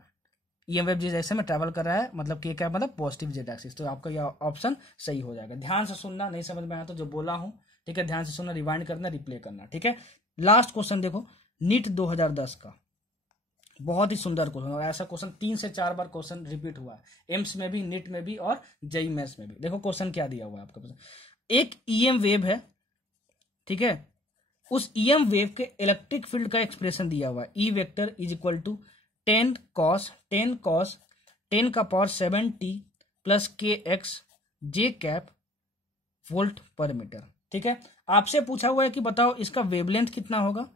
ईएम वेव जिस डायरेक्शन में ट्रैवल कर रहा है, मतलब के कैप मतलब पॉजिटिव जेड एक्सिस। तो आपका यह ऑप्शन सही हो जाएगा। ध्यान से सुनना, नहीं समझ में आया तो जो बोला हूं, ठीक है, ध्यान से सुनना, रिवाइंड करना, रिप्ले करना, ठीक है। लास्ट क्वेश्चन देखो, नीट 2010 का बहुत ही सुंदर क्वेश्चन, और ऐसा क्वेश्चन 3 से 4 बार क्वेश्चन रिपीट हुआ है, एम्स में भी, नीट में भी और जेईई मेंस में भी। देखो क्वेश्चन क्या दिया हुआ है आपका। एक ईएम वेव है, ठीक है, उस ईएम वेव के इलेक्ट्रिक फील्ड का एक्सप्रेशन दिया हुआ है, E vector is equal to 10 cos 10 का पावर 7t प्लस के एक्स जे कैप वोल्ट पर मीटर, ठीक है। आपसे पूछा हुआ है कि बताओ इसका वेवलेंथ कितना होगा,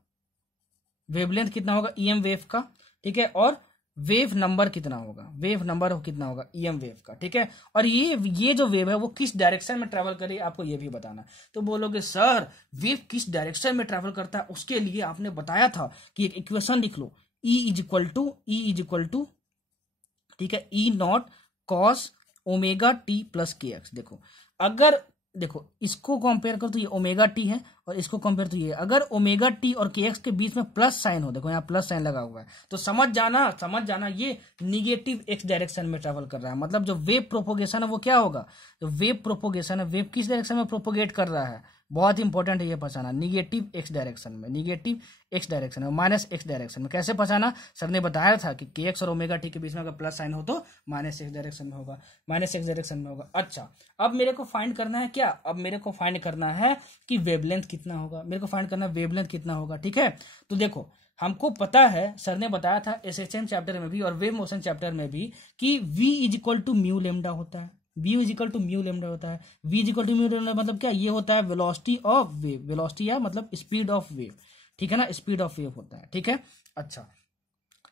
वेवलेंथ कितना होगा ईएम वेव का, ठीक है, और वेव नंबर कितना होगा, वेव नंबर कितना होगा ईएम वेव का, ठीक है। और ये जो वेव है वो किस डायरेक्शन में ट्रैवल करेगी आपको ये भी बताना। तो बोलोगे सर वेव किस डायरेक्शन में ट्रैवल करता है, उसके लिए आपने बताया था कि एक इक्वेशन लिख लो, ई इज इक्वल टू ठीक है, E not cos omega T plus के एक्स। देखो अगर देखो इसको कंपेयर करो तो ये ओमेगा टी है, और इसको कंपेयर तो ये, अगर ओमेगा टी और के एक्स के बीच में प्लस साइन हो, देखो यहाँ प्लस साइन लगा हुआ है, तो समझ जाना ये निगेटिव एक्स डायरेक्शन में ट्रैवल कर रहा है। मतलब जो वेव प्रोपोगेशन है वो क्या होगा, जो वेव प्रोपोगेशन है, वेव किस डायरेक्शन में प्रोपोगेट कर रहा है, बहुत इंपॉर्टेंट है ये पहचाना, निगेटिव एक्स डायरेक्शन में, निगेटिव एक्स डायरेक्शन में, माइनस एक्स डायरेक्शन में। कैसे पहचाना, सर ने बताया था कि के एक्स और ओमेगा टी के बीच में अगर प्लस साइन हो तो माइनस एक्स डायरेक्शन में होगा, माइनस एक्स डायरेक्शन में होगा। अच्छा अब मेरे को फाइंड करना है क्या, अब मेरे को फाइंड करना है कि वेवलेंथ कितना होगा, मेरे को फाइंड करना है वेवलेंथ कितना होगा, ठीक है। तो देखो हमको पता है, सर ने बताया था एसएचएम चैप्टर में भी और वेव मोशन चैप्टर में भी कि v is equal to mu lambda होता है, v is equal to mu lambda होता है। v is equal to mu lambda मतलब क्या, ये होता है वेलोसिटी ऑफ वेव, वेलोसिटी या मतलब स्पीड ऑफ वेव, ठीक है ना, स्पीड ऑफ वेव होता है, ठीक है। अच्छा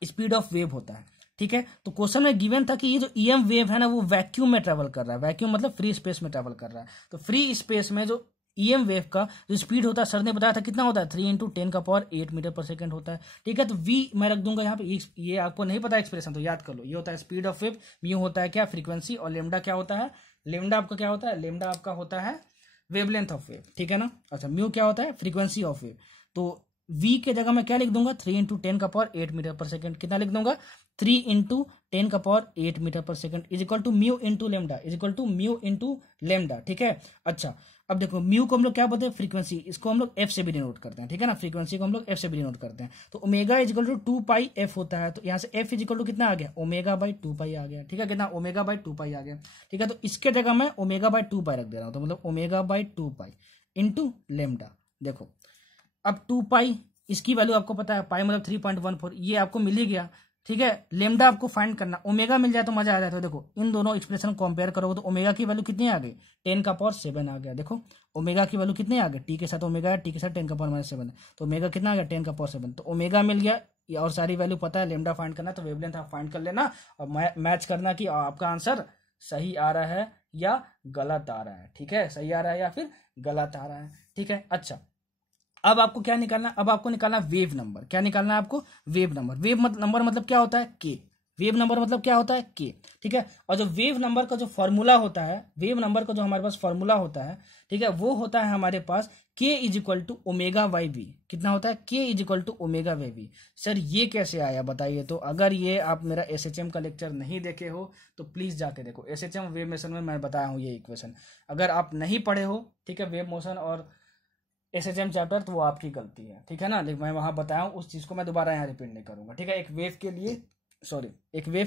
स्पीड ऑफ वेव होता है, ठीक है। तो क्वेश्चन में गिवन था कि ये जो ईएम वेव है ना वो वैक्यूम में ट्रेवल कर रहा है, वैक्यूम मतलब फ्री स्पेस में ट्रेवल कर रहा है। तो फ्री स्पेस में जो ईएम वेव का जो स्पीड होता है, सर ने बताया था कितना होता है, 3 × 10 का पावर 8 मीटर पर सेकंड होता है, ठीक है। तो v मैं रख दूंगा यहाँ पे, ये आपको नहीं पता एक्सप्रेशन तो याद कर लो, ये होता है स्पीड ऑफ वेव, म्यू होता है क्या फ्रीक्वेंसी, और लेमडा क्या होता है, लेमडा आपका क्या होता है, लेमडा आपका होता है वेवलेंथ ऑफ वेव, ठीक है ना। अच्छा म्यू क्या होता है, फ्रीक्वेंसी ऑफ वेव। तो v के जगह मैं क्या लिख दूंगा, 3 × 10 का पावर 8 मीटर पर सेकंड, कितना लिख दूंगा, 3 × 10 का पावर 8 मीटर पर second is equal to mu into lambda, is equal to mu into lambda, ठीक है। अच्छा अब देखो म्यू को हम लोग क्या बोलते हैं, फ्रीक्वेंसी, इसको हम लोग एफ से भी डिनोट करते हैं, ठीक है ना, फ्रीक्वेंसी को हम लोग एफ से भी डिनोट करते हैं। तो omega is equal to 2 pi f होता है, तो यहाँ से एफ इज इक्वल टू कितना आ गया, ओमेगा बाई 2 पाई आ गया, ठीक है, कितना ओमेगा बाई 2 पाई आ गया, ठीक है। तो इसके जगह मैं ओमेगा बाई 2 पाई रख दे रहा हूँ, तो मतलब omega by 2 pi into lambda. देखो अब 2 पाई इसकी वैल्यू आपको पता है, पाई मतलब 3.14, ये आपको मिल ही गया, ठीक है। लेमडा आपको फाइंड करना, ओमेगा मिल जाए तो मजा आ जाए। तो देखो इन दोनों एक्सप्रेशन कंपेयर करोगे तो ओमेगा की वैल्यू कितनी आ गई, 10 का पावर 7 आ गया। देखो ओमेगा की वैल्यू कितनी आ गई, टी के साथ ओमेगा है, टी के साथ 10 का पावर -7 है, तो ओमेगा कितना आ गया, 10 का पावर 7। तो ओमेगा मिल गया, और सारी वैल्यू पता है, लेमडा फाइंड करना, तो वेवलेंथ आप फाइंड कर लेना और मैच करना कि आपका आंसर सही आ रहा है या गलत आ रहा है, ठीक है, सही आ रहा है या फिर गलत आ रहा है, ठीक है। अच्छा अब आपको क्या निकालना, अब आपको निकालना वेव नंबर, क्या निकालना है आपको, वेव नंबर। वेव नंबर मतलब क्या होता है, के, वेव नंबर मतलब क्या होता है, के, ठीक है। और जो वेव नंबर का जो फॉर्मूला होता है, वेव नंबर का जो हमारे पास फॉर्मूला होता है, ठीक है, वो होता है हमारे पास k is equal to omega by V. कितना होता है, k is equal to omega by V. Sir ये कैसे आया बताइए। तो अगर ये आप मेरा एसएचएम का लेक्चर नहीं देखे हो तो प्लीज जाके देखो, एसएचएम वेव मोशन में मैं बताया हूँ ये इक्वेशन। अगर आप नहीं पढ़े हो, ठीक है, वेव मोशन और एसएचएम चैप्टर, तो वो आपकी गलती है, ठीक है ना। लेकिन मैं वहां बताया हूँ, उस चीज को मैं दोबारा यहाँ रिपीट नहीं करूंगा, ठीक है। एक वेव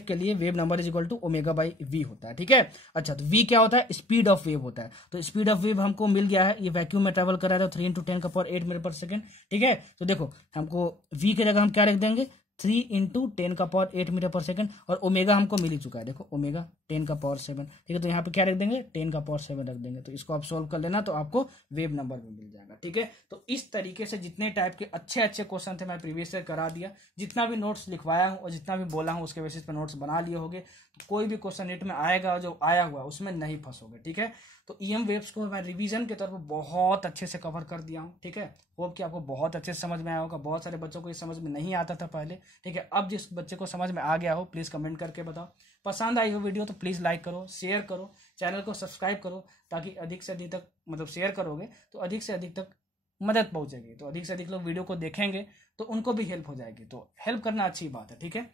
के लिए wave number is equal to omega by V होता है, ठीक है। अच्छा तो वी क्या होता है, स्पीड ऑफ वेव होता है। तो स्पीड ऑफ वेव हमको मिल गया है, ये वैक्यूम में ट्रेवल कर रहा है, तो 3 × 10 का पावर 8 मीटर पर सेकंड, ठीक है। तो देखो हमको वी की जगह हम क्या रख देंगे, 3 इंटू 10⁸ मीटर पर सेकंड, और ओमेगा हमको मिल ही चुका है, देखो ओमेगा 10⁷, ठीक है। तो यहाँ पे क्या रख देंगे, 10⁷ रख देंगे। तो इसको आप सोल्व कर लेना, तो आपको वेव नंबर भी मिल जाएगा, ठीक है। तो इस तरीके से जितने टाइप के अच्छे अच्छे क्वेश्चन थे मैं प्रीवियस ईयर करा दिया, जितना भी नोट्स लिखवाया हूँ और जितना भी बोला हूँ उसके बेसिस पे नोट्स बना लिए होगे। तो कोई भी क्वेश्चन नेट में आएगा जो आया हुआ उसमें नहीं फंसोगे, ठीक है। तो ईएम वेव्स को मैं रिवीजन के तौर पर बहुत अच्छे से कवर कर दिया हूँ, ठीक है। होप कि आपको बहुत अच्छे से समझ में आया होगा। बहुत सारे बच्चों को ये समझ में नहीं आता था पहले, ठीक है। अब जिस बच्चे को समझ में आ गया हो प्लीज़ कमेंट करके बताओ। पसंद आई हो वीडियो तो प्लीज़ लाइक करो, शेयर करो, चैनल को सब्सक्राइब करो, ताकि अधिक से अधिक तक मतलब शेयर करोगे तो अधिक से अधिक तक मदद पहुंचेगी। तो अधिक से अधिक लोग वीडियो को देखेंगे तो उनको भी हेल्प हो जाएगी। तो हेल्प करना अच्छी बात है, ठीक है।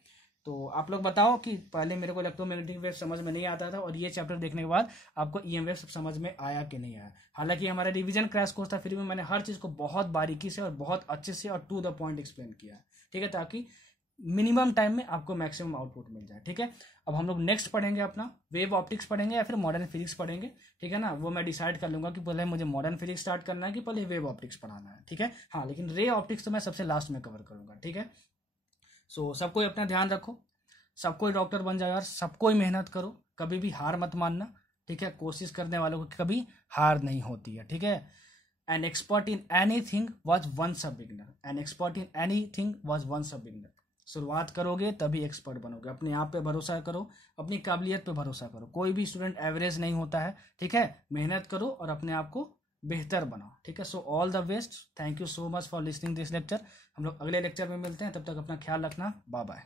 तो आप लोग बताओ कि पहले मेरे को इलेक्ट्रोमैग्नेटिक वेव समझ में नहीं आता था और ये चैप्टर देखने के बाद आपको ईएम वेव समझ में आया कि नहीं आया। हालांकि हमारा रिवीजन क्रैश कोर्स था, फिर भी मैंने हर चीज़ को बहुत बारीकी से और बहुत अच्छे से और टू द पॉइंट एक्सप्लेन किया है, ठीक है, ताकि मिनिमम टाइम में आपको मैक्सिमम आउटपुट मिल जाए, ठीक है। अब हम लोग नेक्स्ट पढ़ेंगे अपना वेव ऑप्टिक्स पढ़ेंगे या फिर मॉडर्न फिजिक्स पढ़ेंगे, ठीक है ना। वो मैं डिसाइड कर लूंगा कि पहले मुझे मॉडर्न फिजिक्स स्टार्ट करना है कि पहले वेव ऑप्टिक्स पढ़ाना है, ठीक है। हाँ, लेकिन रे ऑप्टिक्स तो मैं सबसे लास्ट में कवर करूंगा, ठीक है। सो सबको अपना ध्यान रखो, सबको डॉक्टर बन जाओ यार, सबको ही मेहनत करो, कभी भी हार मत मानना, ठीक है। कोशिश करने वालों को कभी हार नहीं होती है, ठीक है। An expert in anything was once a beginner, an expert in anything was once a beginner. शुरुआत करोगे तभी एक्सपर्ट बनोगे। अपने आप पे भरोसा करो, अपनी काबिलियत पे भरोसा करो। कोई भी स्टूडेंट एवरेज नहीं होता है, ठीक है। मेहनत करो और अपने आप को बेहतर बनाओ, ठीक है। So all the best, thank you so much for listening this lecture. हम लोग अगले लेक्चर में मिलते हैं, तब तक अपना ख्याल रखना, बाय बाय।